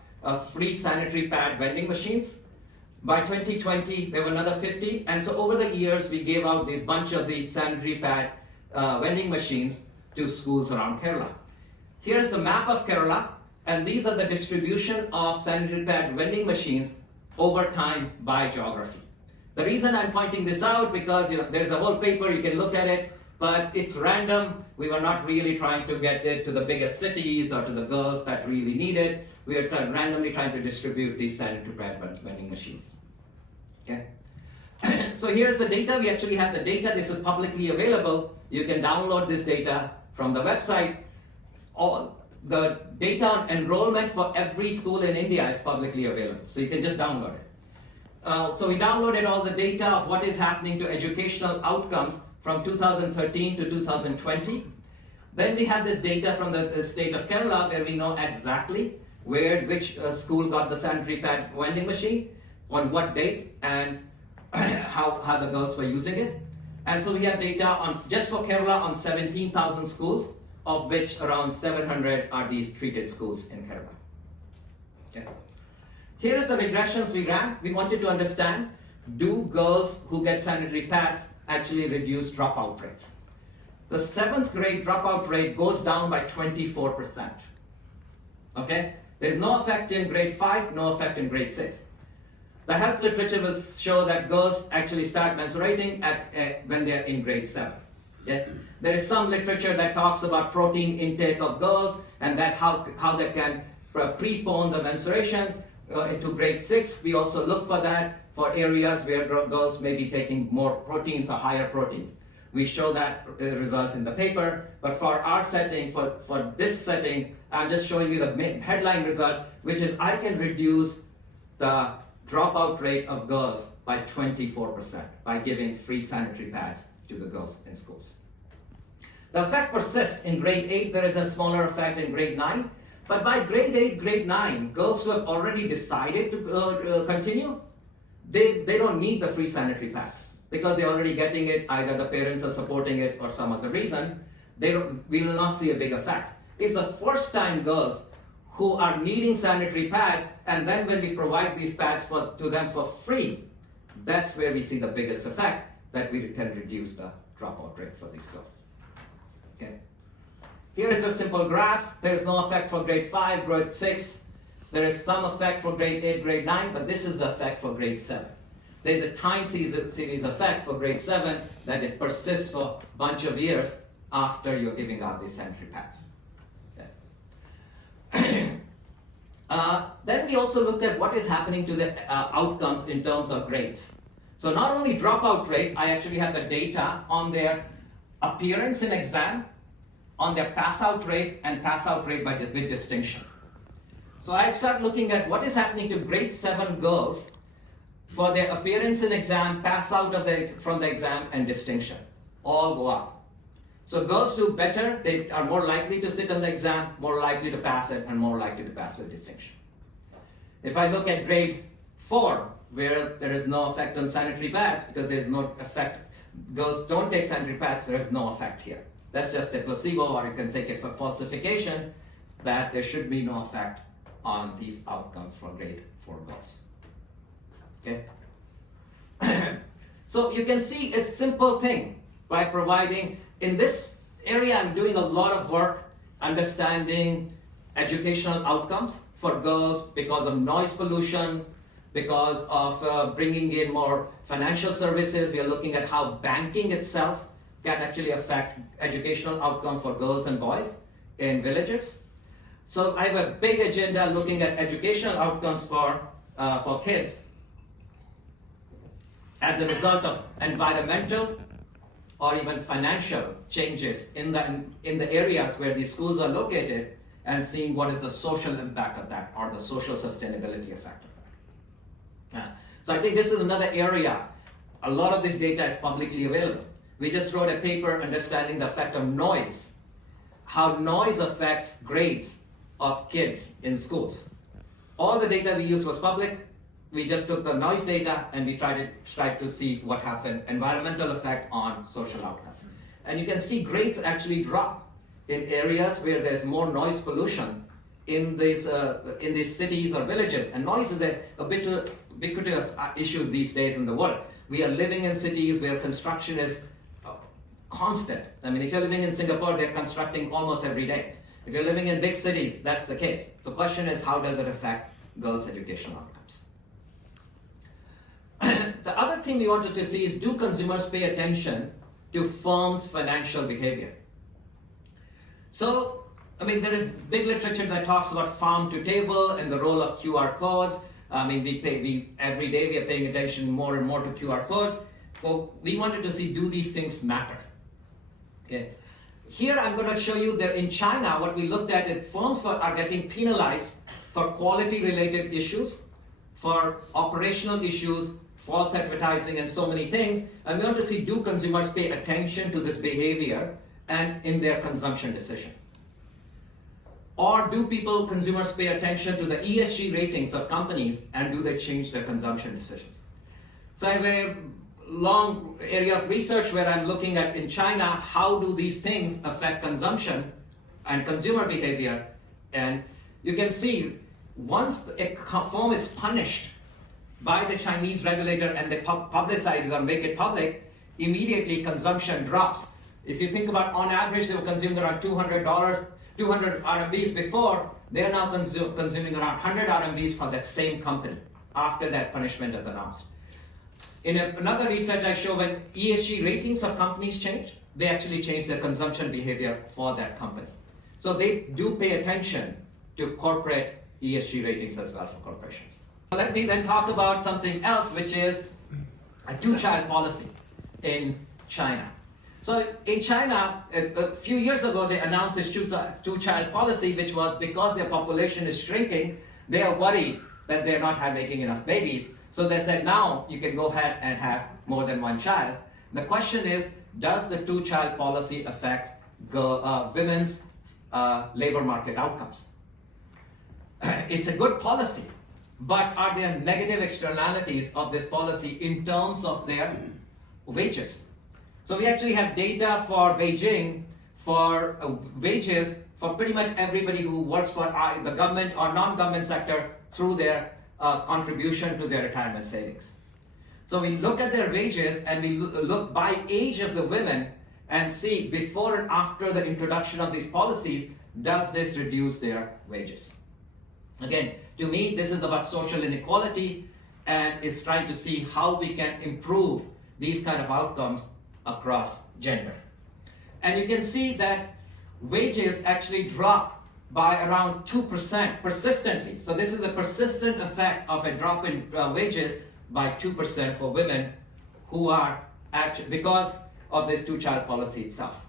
free sanitary pad vending machines. By 2020, there were another 50, and so over the years, we gave out this bunch of these sanitary pad vending machines to schools around Kerala. Here's the map of Kerala, and these are the distribution of sanitary pad vending machines over time by geography. The reason I'm pointing this out, because there's a whole paper, you can look at it. but it's random. We were not really trying to get it to the biggest cities or to the girls that really need it. We are randomly trying to distribute these sanitary pad vending machines. Okay. So here's the data. We actually have the data. This is publicly available. You can download this data from the website. All the data on enrollment for every school in India is publicly available. So you can just download it. So we downloaded all the data of what is happening to educational outcomes from 2013 to 2020. Then we have this data from the state of Kerala where we know exactly which school got the sanitary pad vending machine, on what date, and how the girls were using it. And so we have data on just for Kerala on 17,000 schools, of which around 700 are these treated schools in Kerala. Okay. Here is the regressions we ran. We wanted to understand, do girls who get sanitary pads actually reduce dropout rates? The 7th grade dropout rate goes down by 24%. Okay? There's no effect in grade 5, no effect in grade 6. The health literature will show that girls actually start menstruating when they're in grade 7. Okay? There is some literature that talks about protein intake of girls and that how they can prepone the menstruation into grade 6. We also look for that for areas where girls may be taking more proteins or higher proteins. We show that result in the paper, but for our setting, for this setting, I'm just showing you the headline result, which is I can reduce the dropout rate of girls by 24% by giving free sanitary pads to the girls in schools. The effect persists. In grade 8, there is a smaller effect in grade 9, but by grade 8, grade 9, girls who have already decided to continue, they don't need the free sanitary pads because they're already getting it, either the parents are supporting it or some other reason. We will not see a big effect. It's the first time girls who are needing sanitary pads, and then when we provide these pads to them for free, that's where we see the biggest effect, that we can reduce the dropout rate for these girls. Okay. Here is a simple graph. There is no effect for grade 5, grade 6. There is some effect for grade 8, grade 9, but this is the effect for grade 7. There's a time series effect for grade 7 that it persists for a bunch of years after you're giving out these sanitary pads. Okay. Then we also looked at what is happening to the outcomes in terms of grades. So not only dropout rate, I actually have the data on their appearance in exam, on their pass out rate, and pass out rate with distinction. So I start looking at what is happening to grade 7 girls for their appearance in exam, pass out from the exam, and distinction. All go up. So girls do better, they are more likely to sit on the exam, more likely to pass it, and more likely to pass with distinction. If I look at grade 4, where there is no effect on sanitary pads, because there is no effect, girls don't take sanitary pads, there is no effect here. That's just a placebo, or you can take it for falsification, that there should be no effect on these outcomes for grade 4 girls. Okay? So you can see a simple thing by providing, in this area I'm doing a lot of work understanding educational outcomes for girls because of noise pollution, because of bringing in more financial services. We are looking at how banking itself can actually affect educational outcomes for girls and boys in villages. So I have a big agenda looking at educational outcomes for kids as a result of environmental or even financial changes in the areas where these schools are located, and seeing what is the social impact of that or the social sustainability effect of that. So I think this is another area. A lot of this data is publicly available. We just wrote a paper understanding the effect of noise, how noise affects grades of kids in schools. All the data we used was public. We just took the noise data and we tried to see what happened, environmental effect on social outcomes. And you can see grades actually drop in areas where there's more noise pollution in these cities or villages. And noise is a ubiquitous issue these days in the world. We are living in cities where construction is constant. I mean, if you're living in Singapore, they're constructing almost every day. If you're living in big cities, that's the case. The question is, how does it affect girls' educational outcomes? The other thing we wanted to see is, do consumers pay attention to firms' financial behavior. So, I mean, there is big literature that talks about farm to table and the role of QR codes. I mean, every day we are paying attention more and more to QR codes. So we wanted to see, do these things matter? Okay. Here I'm going to show you that in China, what we looked at is firms are getting penalized for quality-related issues, for operational issues, false advertising, and so many things. And we want to see, do consumers pay attention to this behavior and in their consumption decision? Or do consumers pay attention to the ESG ratings of companies, and do they change their consumption decisions? So I have a long area of research where I'm looking at in China, how do these things affect consumption and consumer behavior? And you can see, once a firm is punished by the Chinese regulator and they publicize it or make it public, immediately consumption drops. If you think about, on average, they were consuming around $200, 200 RMBs before, they are now consuming around 100 RMBs for that same company after that punishment is announced. In another research I show, when ESG ratings of companies change, they actually change their consumption behavior for that company. So they do pay attention to corporate ESG ratings as well for corporations. Let me then talk about something else, which is a two-child policy in China. So in China, a few years ago, they announced this two-child policy, which was because their population is shrinking, they are worried that they're not making enough babies. So they said, now you can go ahead and have more than one child. The question is, does the two-child policy affect women's labor market outcomes? It's a good policy, but are there negative externalities of this policy in terms of their wages? So we actually have data for Beijing for wages for pretty much everybody who works for the government or non-government sector through their contribution to their retirement savings. So we look at their wages and we look by age of the women and see before and after the introduction of these policies, does this reduce their wages? Again, to me, this is about social inequality, and it's trying to see how we can improve these kind of outcomes across gender. And you can see that wages actually drop by around 2% persistently. So this is the persistent effect of a drop in wages by 2% for women who are because of this two-child policy itself.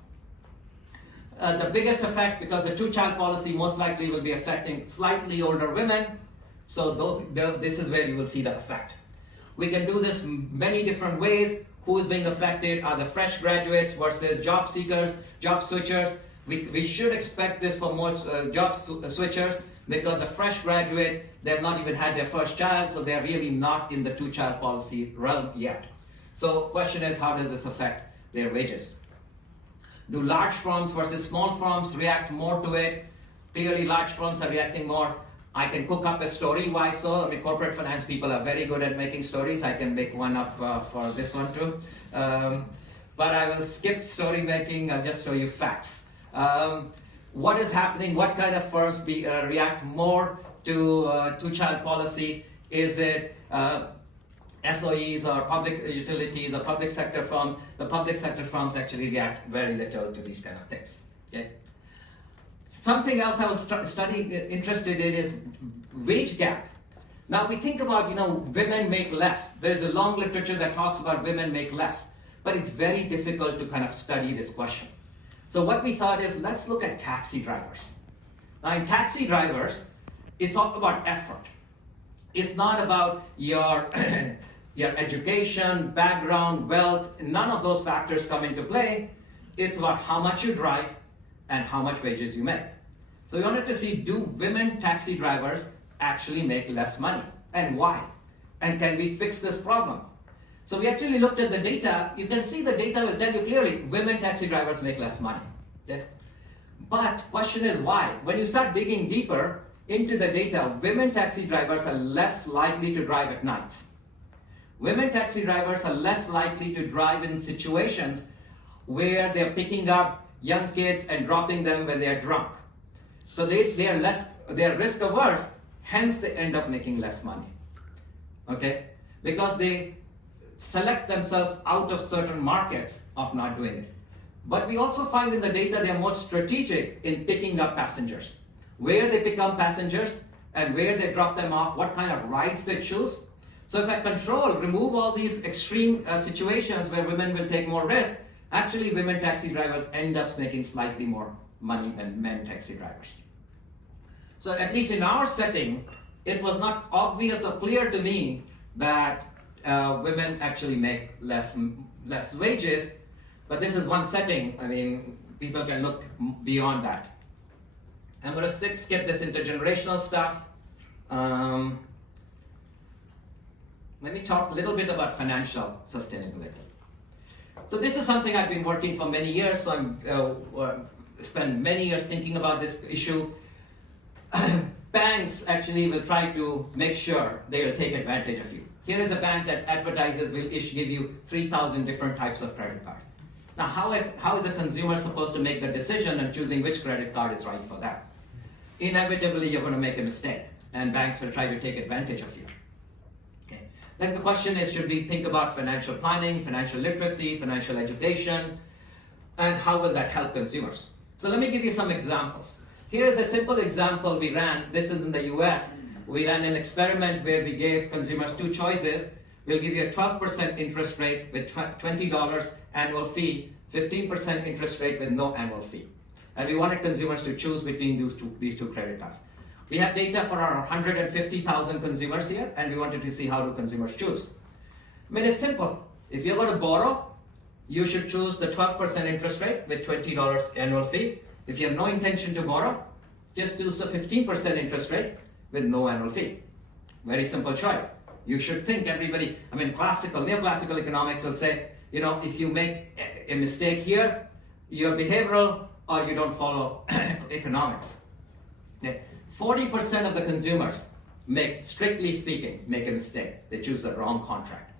The biggest effect, because the two-child policy most likely will be affecting slightly older women, so this is where you will see the effect. We can do this many different ways. Who is being affected are the fresh graduates versus job seekers, job switchers. We should expect this for more job switchers, because the fresh graduates, they have not even had their first child, so they're really not in the two-child policy realm yet. So question is, how does this affect their wages? Do large firms versus small firms react more to it? Clearly, large firms are reacting more. I can cook up a story. Why so? I mean, corporate finance people are very good at making stories. I can make one up for this one too. But I will skip story making. I'll just show you facts. What is happening? What kind of firms react more to two-child policy? Is it SOEs or public utilities or public sector firms? The public sector firms actually react very little to these kind of things. Okay? Something else I was interested in is wage gap. Now we think about, women make less. There's a long literature that talks about women make less, but it's very difficult to kind of study this question. So what we thought is, let's look at taxi drivers. Now in taxi drivers, it's all about effort. It's not about your your education, background, wealth. None of those factors come into play. It's about how much you drive and how much wages you make. So we wanted to see, do women taxi drivers actually make less money, and why? And can we fix this problem? So we actually looked at the data. You can see the data will tell you clearly, women taxi drivers make less money. Okay? But question is why? When you start digging deeper into the data, women taxi drivers are less likely to drive at nights. Women taxi drivers are less likely to drive in situations where they're picking up young kids and dropping them when they're drunk. So they're risk averse, hence they end up making less money. Okay? Because select themselves out of certain markets of not doing it. But we also find in the data they're more strategic in picking up passengers. Where they become passengers and where they drop them off, what kind of rides they choose. So if I remove all these extreme situations where women will take more risk, actually women taxi drivers end up making slightly more money than men taxi drivers. So at least in our setting, it was not obvious or clear to me that women actually make less wages, but this is one setting. I mean, people can look beyond that. I'm going to skip this intergenerational stuff. Let me talk a little bit about financial sustainability. So this is something I've been working for many years, so I'm spent many years thinking about this issue. Banks actually will try to make sure they will take advantage of you. Here is a bank that advertises will give you 3,000 different types of credit card. Now, how is a consumer supposed to make the decision on choosing which credit card is right for them? Inevitably, you're going to make a mistake, and banks will try to take advantage of you. Okay. Then the question is, should we think about financial planning, financial literacy, financial education, and how will that help consumers? So let me give you some examples. Here is a simple example we ran. This is in the US. We ran an experiment where we gave consumers two choices. We'll give you a 12% interest rate with $20 annual fee, 15% interest rate with no annual fee. And we wanted consumers to choose between these two credit cards. We have data for our 150,000 consumers here, and we wanted to see how do consumers choose. I mean, it's simple. If you're going to borrow, you should choose the 12% interest rate with $20 annual fee. If you have no intention to borrow, just do the 15% interest rate with no annual fee. Very simple choice. You should think everybody, I mean, neoclassical economics will say, if you make a mistake here, you're behavioral or you don't follow economics. 40% of the consumers strictly speaking, make a mistake. They choose the wrong contract.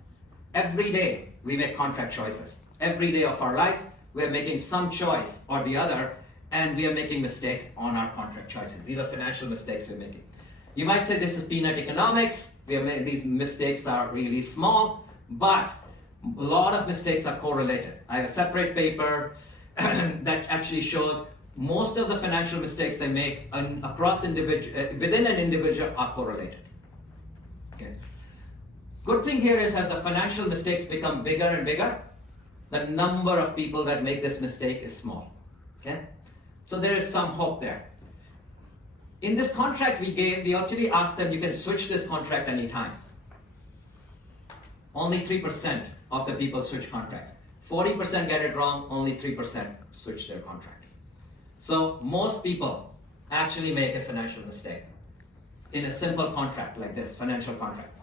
Every day we make contract choices. Every day of our life, we're making some choice or the other, and we are making mistakes on our contract choices. These are financial mistakes we're making. You might say this is peanut economics. These mistakes are really small, but a lot of mistakes are correlated. I have a separate paper that actually shows most of the financial mistakes they make within an individual are correlated. Okay. Good thing here is as the financial mistakes become bigger and bigger, the number of people that make this mistake is small. Okay? So there is some hope there. In this contract we actually asked them, you can switch this contract anytime. Only 3% of the people switch contracts. 40% get it wrong, only 3% switch their contract. So most people actually make a financial mistake in a simple contract like this, financial contract.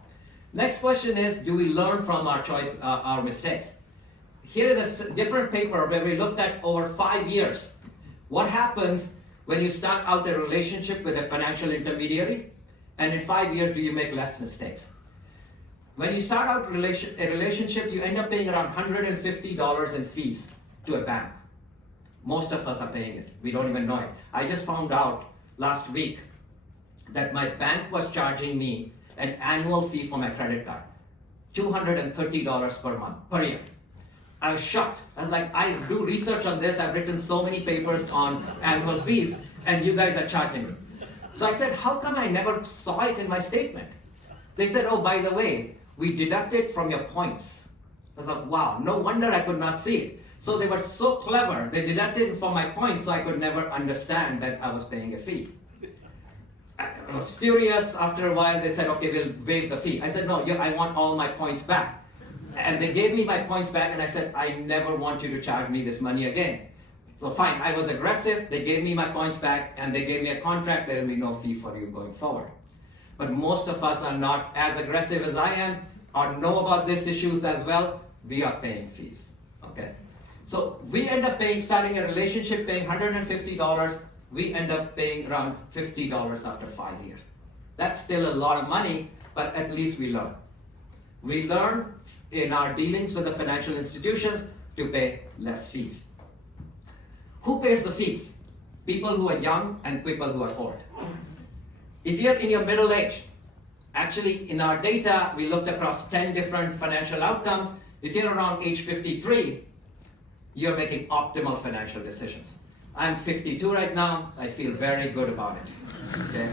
Next question is, do we learn from our mistakes? Here is a different paper where we looked at over 5 years. What happens when you start out a relationship with a financial intermediary, and in 5 years do you make less mistakes? When you start out a relationship, you end up paying around $150 in fees to a bank. Most of us are paying it. We don't even know it. I just found out last week that my bank was charging me an annual fee for my credit card, $230 per year. I was shocked. I was like, I do research on this. I've written so many papers on annual fees, and you guys are charging me. So I said, how come I never saw it in my statement? They said, oh, by the way, we deduct it from your points. I thought, wow, no wonder I could not see it. So they were so clever. They deducted it from my points, so I could never understand that I was paying a fee. I was furious. After a while, they said, okay, we'll waive the fee. I said, no, I want all my points back. And they gave me my points back, and I said, I never want you to charge me this money again. So fine, I was aggressive. They gave me my points back, and they gave me a contract. There will be no fee for you going forward. But most of us are not as aggressive as I am, or know about these issues as well. We are paying fees. Okay. So we end up starting a relationship, paying $150. We end up paying around $50 after 5 years. That's still a lot of money, but at least we learn. We learn in our dealings with the financial institutions to pay less fees. Who pays the fees? People who are young and people who are old. If you're in your middle age Actually, in our data, we looked across 10 different financial outcomes. If you're around age 53, you're making optimal financial decisions. I'm 52 right now. I feel very good about it. Okay?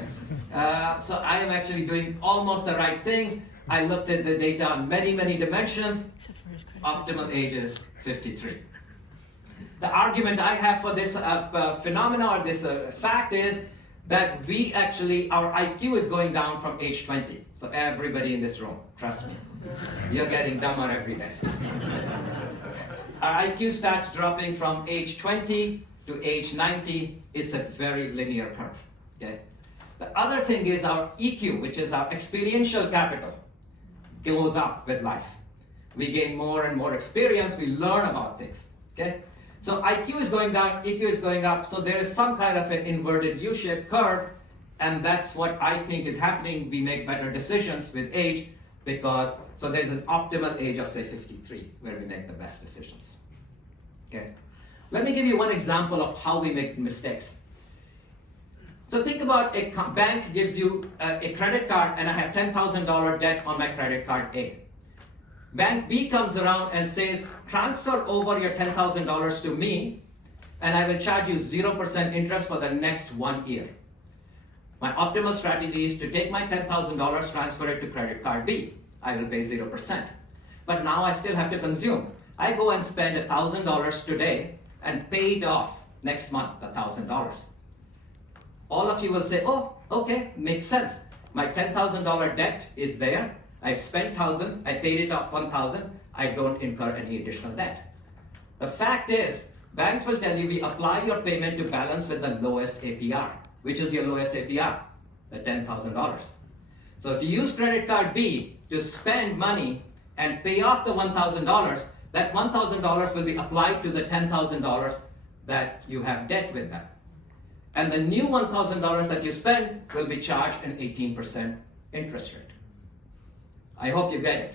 So I am actually doing almost the right things. I looked at the data on many, many dimensions. Optimal age is 53. The argument I have for this phenomena or this fact is that our IQ is going down from age 20. So everybody in this room, trust me, you're getting dumber every day. Our IQ starts dropping from age 20 to age 90. It's a very linear curve. Okay? The other thing is our EQ, which is our experiential capital, goes up with life. We gain more and more experience. We learn about things. Okay? So IQ is going down, EQ is going up. So there is some kind of an inverted U-shaped curve, and that's what I think is happening. We make better decisions with age so there's an optimal age of say 53 where we make the best decisions. Okay. Let me give you one example of how we make mistakes. So think about a bank gives you a credit card, and I have $10,000 debt on my credit card A. Bank B comes around and says, transfer over your $10,000 to me, and I will charge you 0% interest for the next 1 year. My optimal strategy is to take my $10,000, transfer it to credit card B. I will pay 0%. But now I still have to consume. I go and spend $1,000 today and pay it off next month, the $1,000. All of you will say, oh, okay, makes sense. My $10,000 debt is there. I've spent $1,000, I paid it off $1,000, I don't incur any additional debt. The fact is, banks will tell you we apply your payment to balance with the lowest APR. Which is your lowest APR? The $10,000. So if you use credit card B to spend money and pay off the $1,000, that $1,000 will be applied to the $10,000 that you have debt with them. And the new $1,000 that you spend will be charged an 18% interest rate. I hope you get it.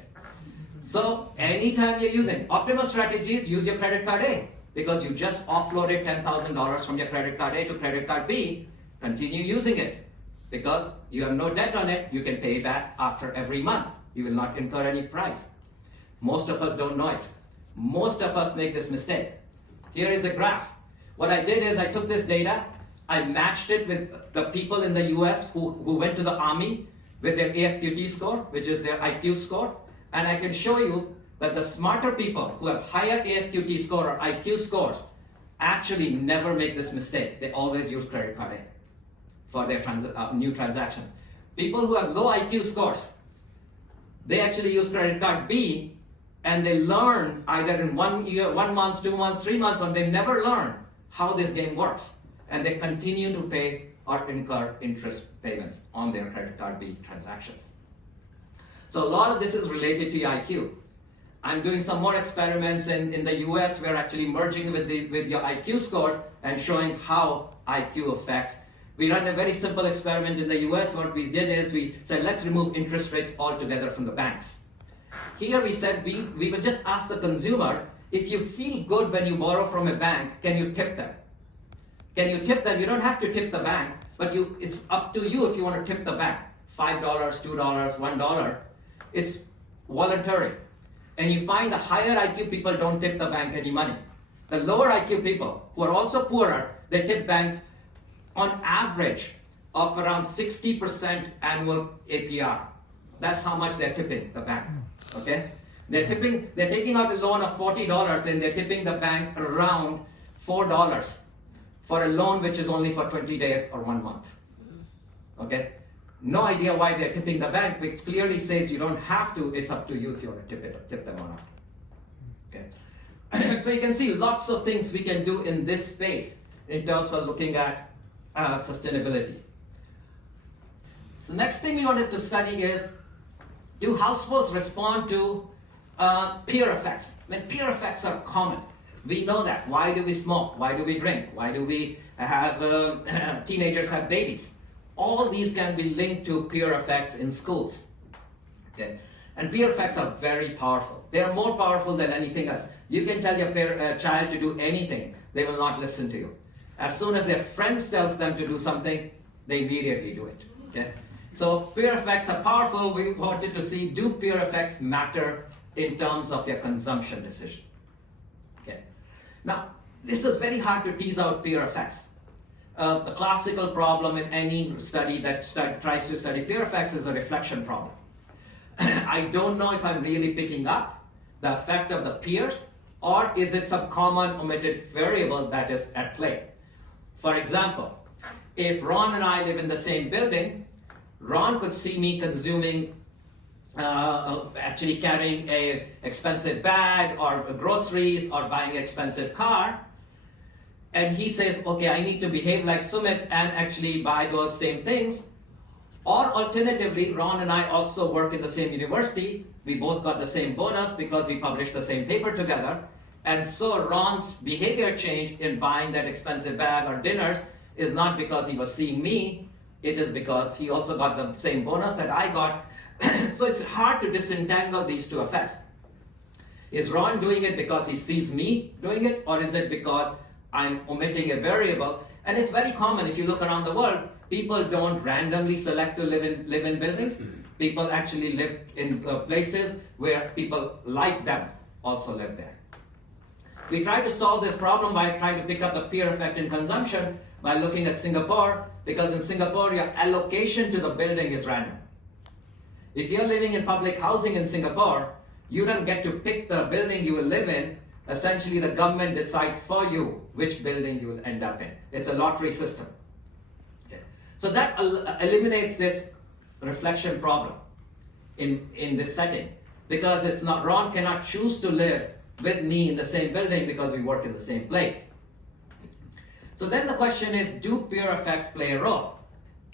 So anytime you're using optimal strategies, use your credit card A, because you just offloaded $10,000 from your credit card A to credit card B. Continue using it because you have no debt on it. You can pay back after every month. You will not incur any price. Most of us don't know it. Most of us make this mistake. Here is a graph. What I did is I took this data, I matched it with the people in the US who went to the army with their AFQT score, which is their IQ score, and I can show you that the smarter people who have higher AFQT score or IQ scores actually never make this mistake. They always use credit card A for their new transactions. People who have low IQ scores, they actually use credit card B, and they learn either in 1 year, 1 month, 2 months, 3 months, or they never learn how this game works. And they continue to pay or incur interest payments on their credit card B transactions. So a lot of this is related to IQ. I'm doing some more experiments in the US. We're actually merging with your IQ scores and showing how IQ affects. We ran a very simple experiment in the US. What we did is we said, let's remove interest rates altogether from the banks. Here we said, we will just ask the consumer, if you feel good when you borrow from a bank, can you tip them? Can you tip them? You don't have to tip the bank, but it's up to you if you want to tip the bank. $5, $2, $1. It's voluntary. And you find the higher IQ people don't tip the bank any money. The lower IQ people, who are also poorer, they tip banks on average of around 60% annual APR. That's how much they're tipping the bank. Okay? They're taking out a loan of $40 and they're tipping the bank around $4 for a loan which is only for 20 days or 1 month. Okay? No idea why they're tipping the bank, which clearly says you don't have to, it's up to you if you want to tip them or not. Okay? So you can see lots of things we can do in this space in terms of looking at sustainability. So next thing we wanted to study is, do households respond to peer effects? When peer effects are common, we know that. Why do we smoke? Why do we drink? Why do we have teenagers have babies? All these can be linked to peer effects in schools. Okay? And peer effects are very powerful. They are more powerful than anything else. You can tell your child to do anything, they will not listen to you. As soon as their friends tells them to do something, they immediately do it. Okay? So peer effects are powerful. We wanted to see, do peer effects matter in terms of your consumption decision? Okay. Now, this is very hard to tease out peer effects. The classical problem in any study that tries to study peer effects is the reflection problem. I don't know if I'm really picking up the effect of the peers, or is it some common omitted variable that is at play? For example, if Ron and I live in the same building, Ron could see me consuming, actually carrying a expensive bag or groceries or buying an expensive car, and he says, okay, I need to behave like Sumit and actually buy those same things. Or alternatively, Ron and I also work in the same university. We both got the same bonus because we published the same paper together. And so Ron's behavior change in buying that expensive bag or dinners is not because he was seeing me, it is because he also got the same bonus that I got. So it's hard to disentangle these two effects. Is Ron doing it because he sees me doing it, or is it because I'm omitting a variable? And it's very common if you look around the world. People don't randomly select to live in buildings. People actually live in places where people like them also live there. We try to solve this problem by trying to pick up the peer effect in consumption by looking at Singapore, because in Singapore your allocation to the building is random. If you're living in public housing in Singapore, you don't get to pick the building you will live in. Essentially, the government decides for you which building you will end up in. It's a lottery system. So that eliminates this reflection problem in this setting, because it's not, Ron cannot choose to live with me in the same building because we work in the same place. So then the question is, do peer effects play a role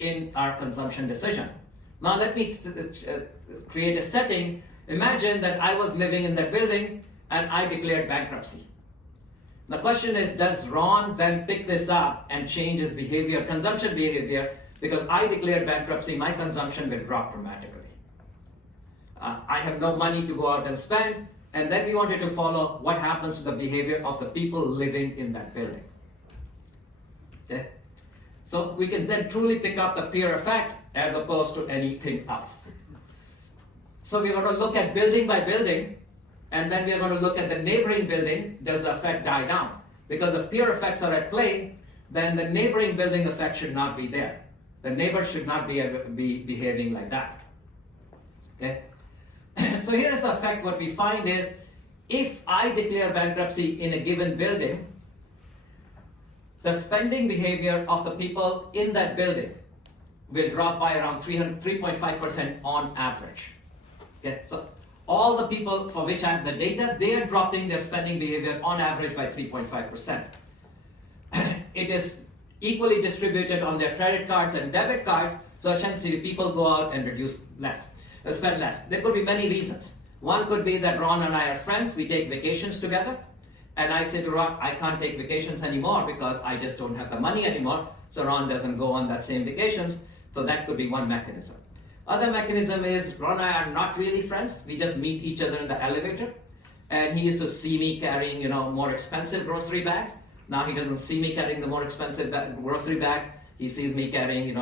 in our consumption decision? Now let me create a setting. Imagine that I was living in that building and I declared bankruptcy. The question is, does Ron then pick this up and change his behavior, consumption behavior? Because I declared bankruptcy, my consumption will drop dramatically. I have no money to go out and spend, and then we wanted to follow what happens to the behavior of the people living in that building. Okay? So we can then truly pick up the peer effect as opposed to anything else. So we're going to look at building by building, and then we're going to look at the neighboring building. Does the effect die down? Because if peer effects are at play, then the neighboring building effect should not be there. The neighbor should not be behaving like that. Okay? So here's the effect. What we find is, if I declare bankruptcy in a given building, the spending behavior of the people in that building will drop by around 3.5% on average. Okay? So all the people for which I have the data, they are dropping their spending behavior on average by 3.5%. It is equally distributed on their credit cards and debit cards, so essentially people go out and spend less. There could be many reasons. One could be that Ron and I are friends, we take vacations together, and I say to Ron, I can't take vacations anymore because I just don't have the money anymore, so Ron doesn't go on that same vacations, so that could be one mechanism. Other mechanism is Ron and I are not really friends, we just meet each other in the elevator, and he used to see me carrying more expensive grocery bags. Now he doesn't see me carrying the more expensive grocery bags. He sees me carrying,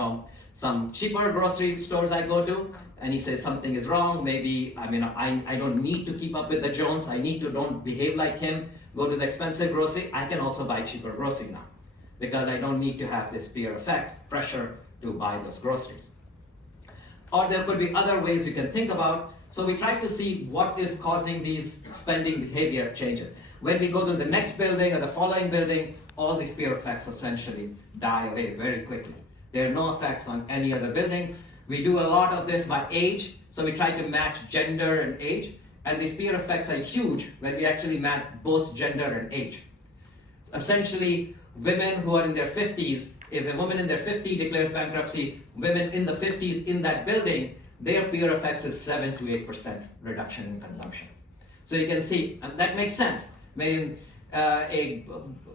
some cheaper grocery stores I go to, and he says something is wrong. Maybe, I don't need to keep up with the Jones. I need to don't behave like him. Go to the expensive grocery. I can also buy cheaper grocery now, because I don't need to have this peer effect, pressure to buy those groceries. Or there could be other ways you can think about. So we try to see what is causing these spending behavior changes. When we go to the next building or the following building, all these peer effects essentially die away very quickly. There are no effects on any other building. We do a lot of this by age, so we try to match gender and age, and these peer effects are huge when we actually match both gender and age. Essentially, women who are in their 50s, if a woman in their 50s declares bankruptcy, women in the 50s in that building, their peer effects is 7 to 8% reduction in consumption. So you can see, and that makes sense. When a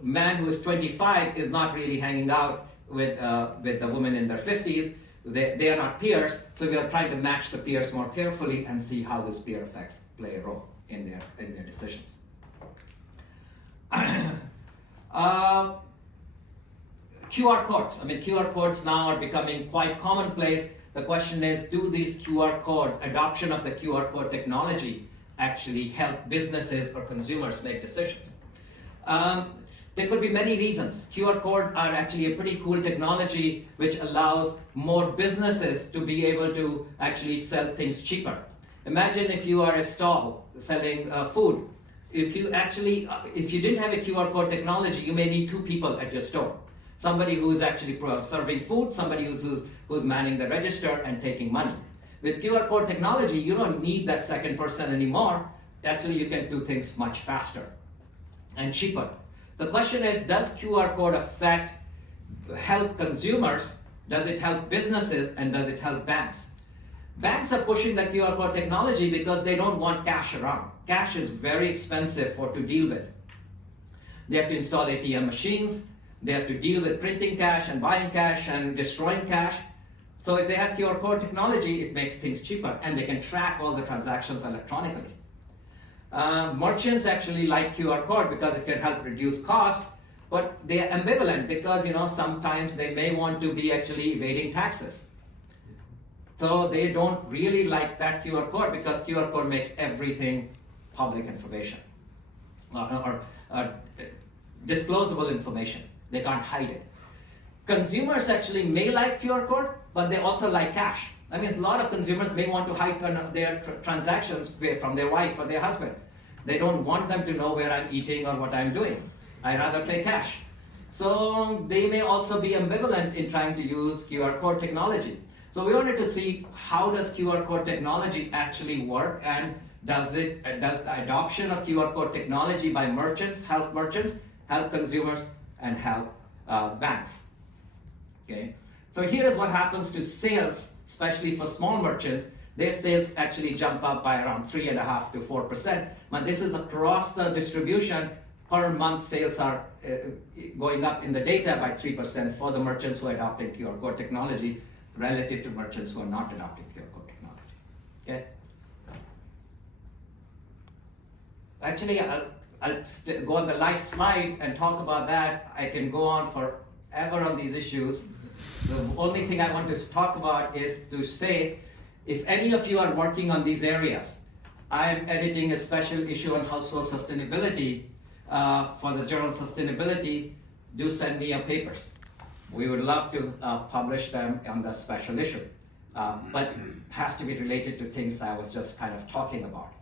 man who is 25 is not really hanging out with the woman in their 50s, they are not peers, so we are trying to match the peers more carefully and see how those peer effects play a role in their decisions. QR codes. I mean, QR codes now are becoming quite commonplace. The question is, do these QR codes, adoption of the QR code technology, actually help businesses or consumers make decisions? There could be many reasons. QR code are actually a pretty cool technology which allows more businesses to be able to actually sell things cheaper. Imagine if you are a stall selling food. If you didn't have a QR code technology, you may need 2 people at your store. Somebody who's actually serving food, somebody who's manning the register and taking money. With QR code technology, you don't need that second person anymore. Actually, you can do things much faster and cheaper. The question is, does QR code help consumers? Does it help businesses? And does it help banks? Banks are pushing the QR code technology because they don't want cash around. Cash is very expensive to deal with. They have to install ATM machines. They have to deal with printing cash and buying cash and destroying cash. So if they have QR code technology, it makes things cheaper, and they can track all the transactions electronically. Merchants actually like QR code because it can help reduce cost, but they are ambivalent because sometimes they may want to be actually evading taxes. So they don't really like that QR code because QR code makes everything public information or disclosable information. They can't hide it. Consumers actually may like QR code, but they also like cash. I mean, a lot of consumers may want to hide their transactions from their wife or their husband. They don't want them to know where I'm eating or what I'm doing. I'd rather pay cash. So they may also be ambivalent in trying to use QR code technology. So we wanted to see, how does QR code technology actually work, and does the adoption of QR code technology by merchants, help consumers, and help banks? Okay. So here is what happens to sales, especially for small merchants. Their sales actually jump up by around 3.5% to 4%. But this is across the distribution. Per month, sales are going up in the data by 3% for the merchants who are adopting QR code technology relative to merchants who are not adopting QR code technology. Okay. Actually, I'll go on the last slide and talk about that. I can go on forever on these issues. The only thing I want to talk about is to say, if any of you are working on these areas, I am editing a special issue on household sustainability for the journal Sustainability. Do send me your papers. We would love to publish them on the special issue, but it has to be related to things I was just kind of talking about.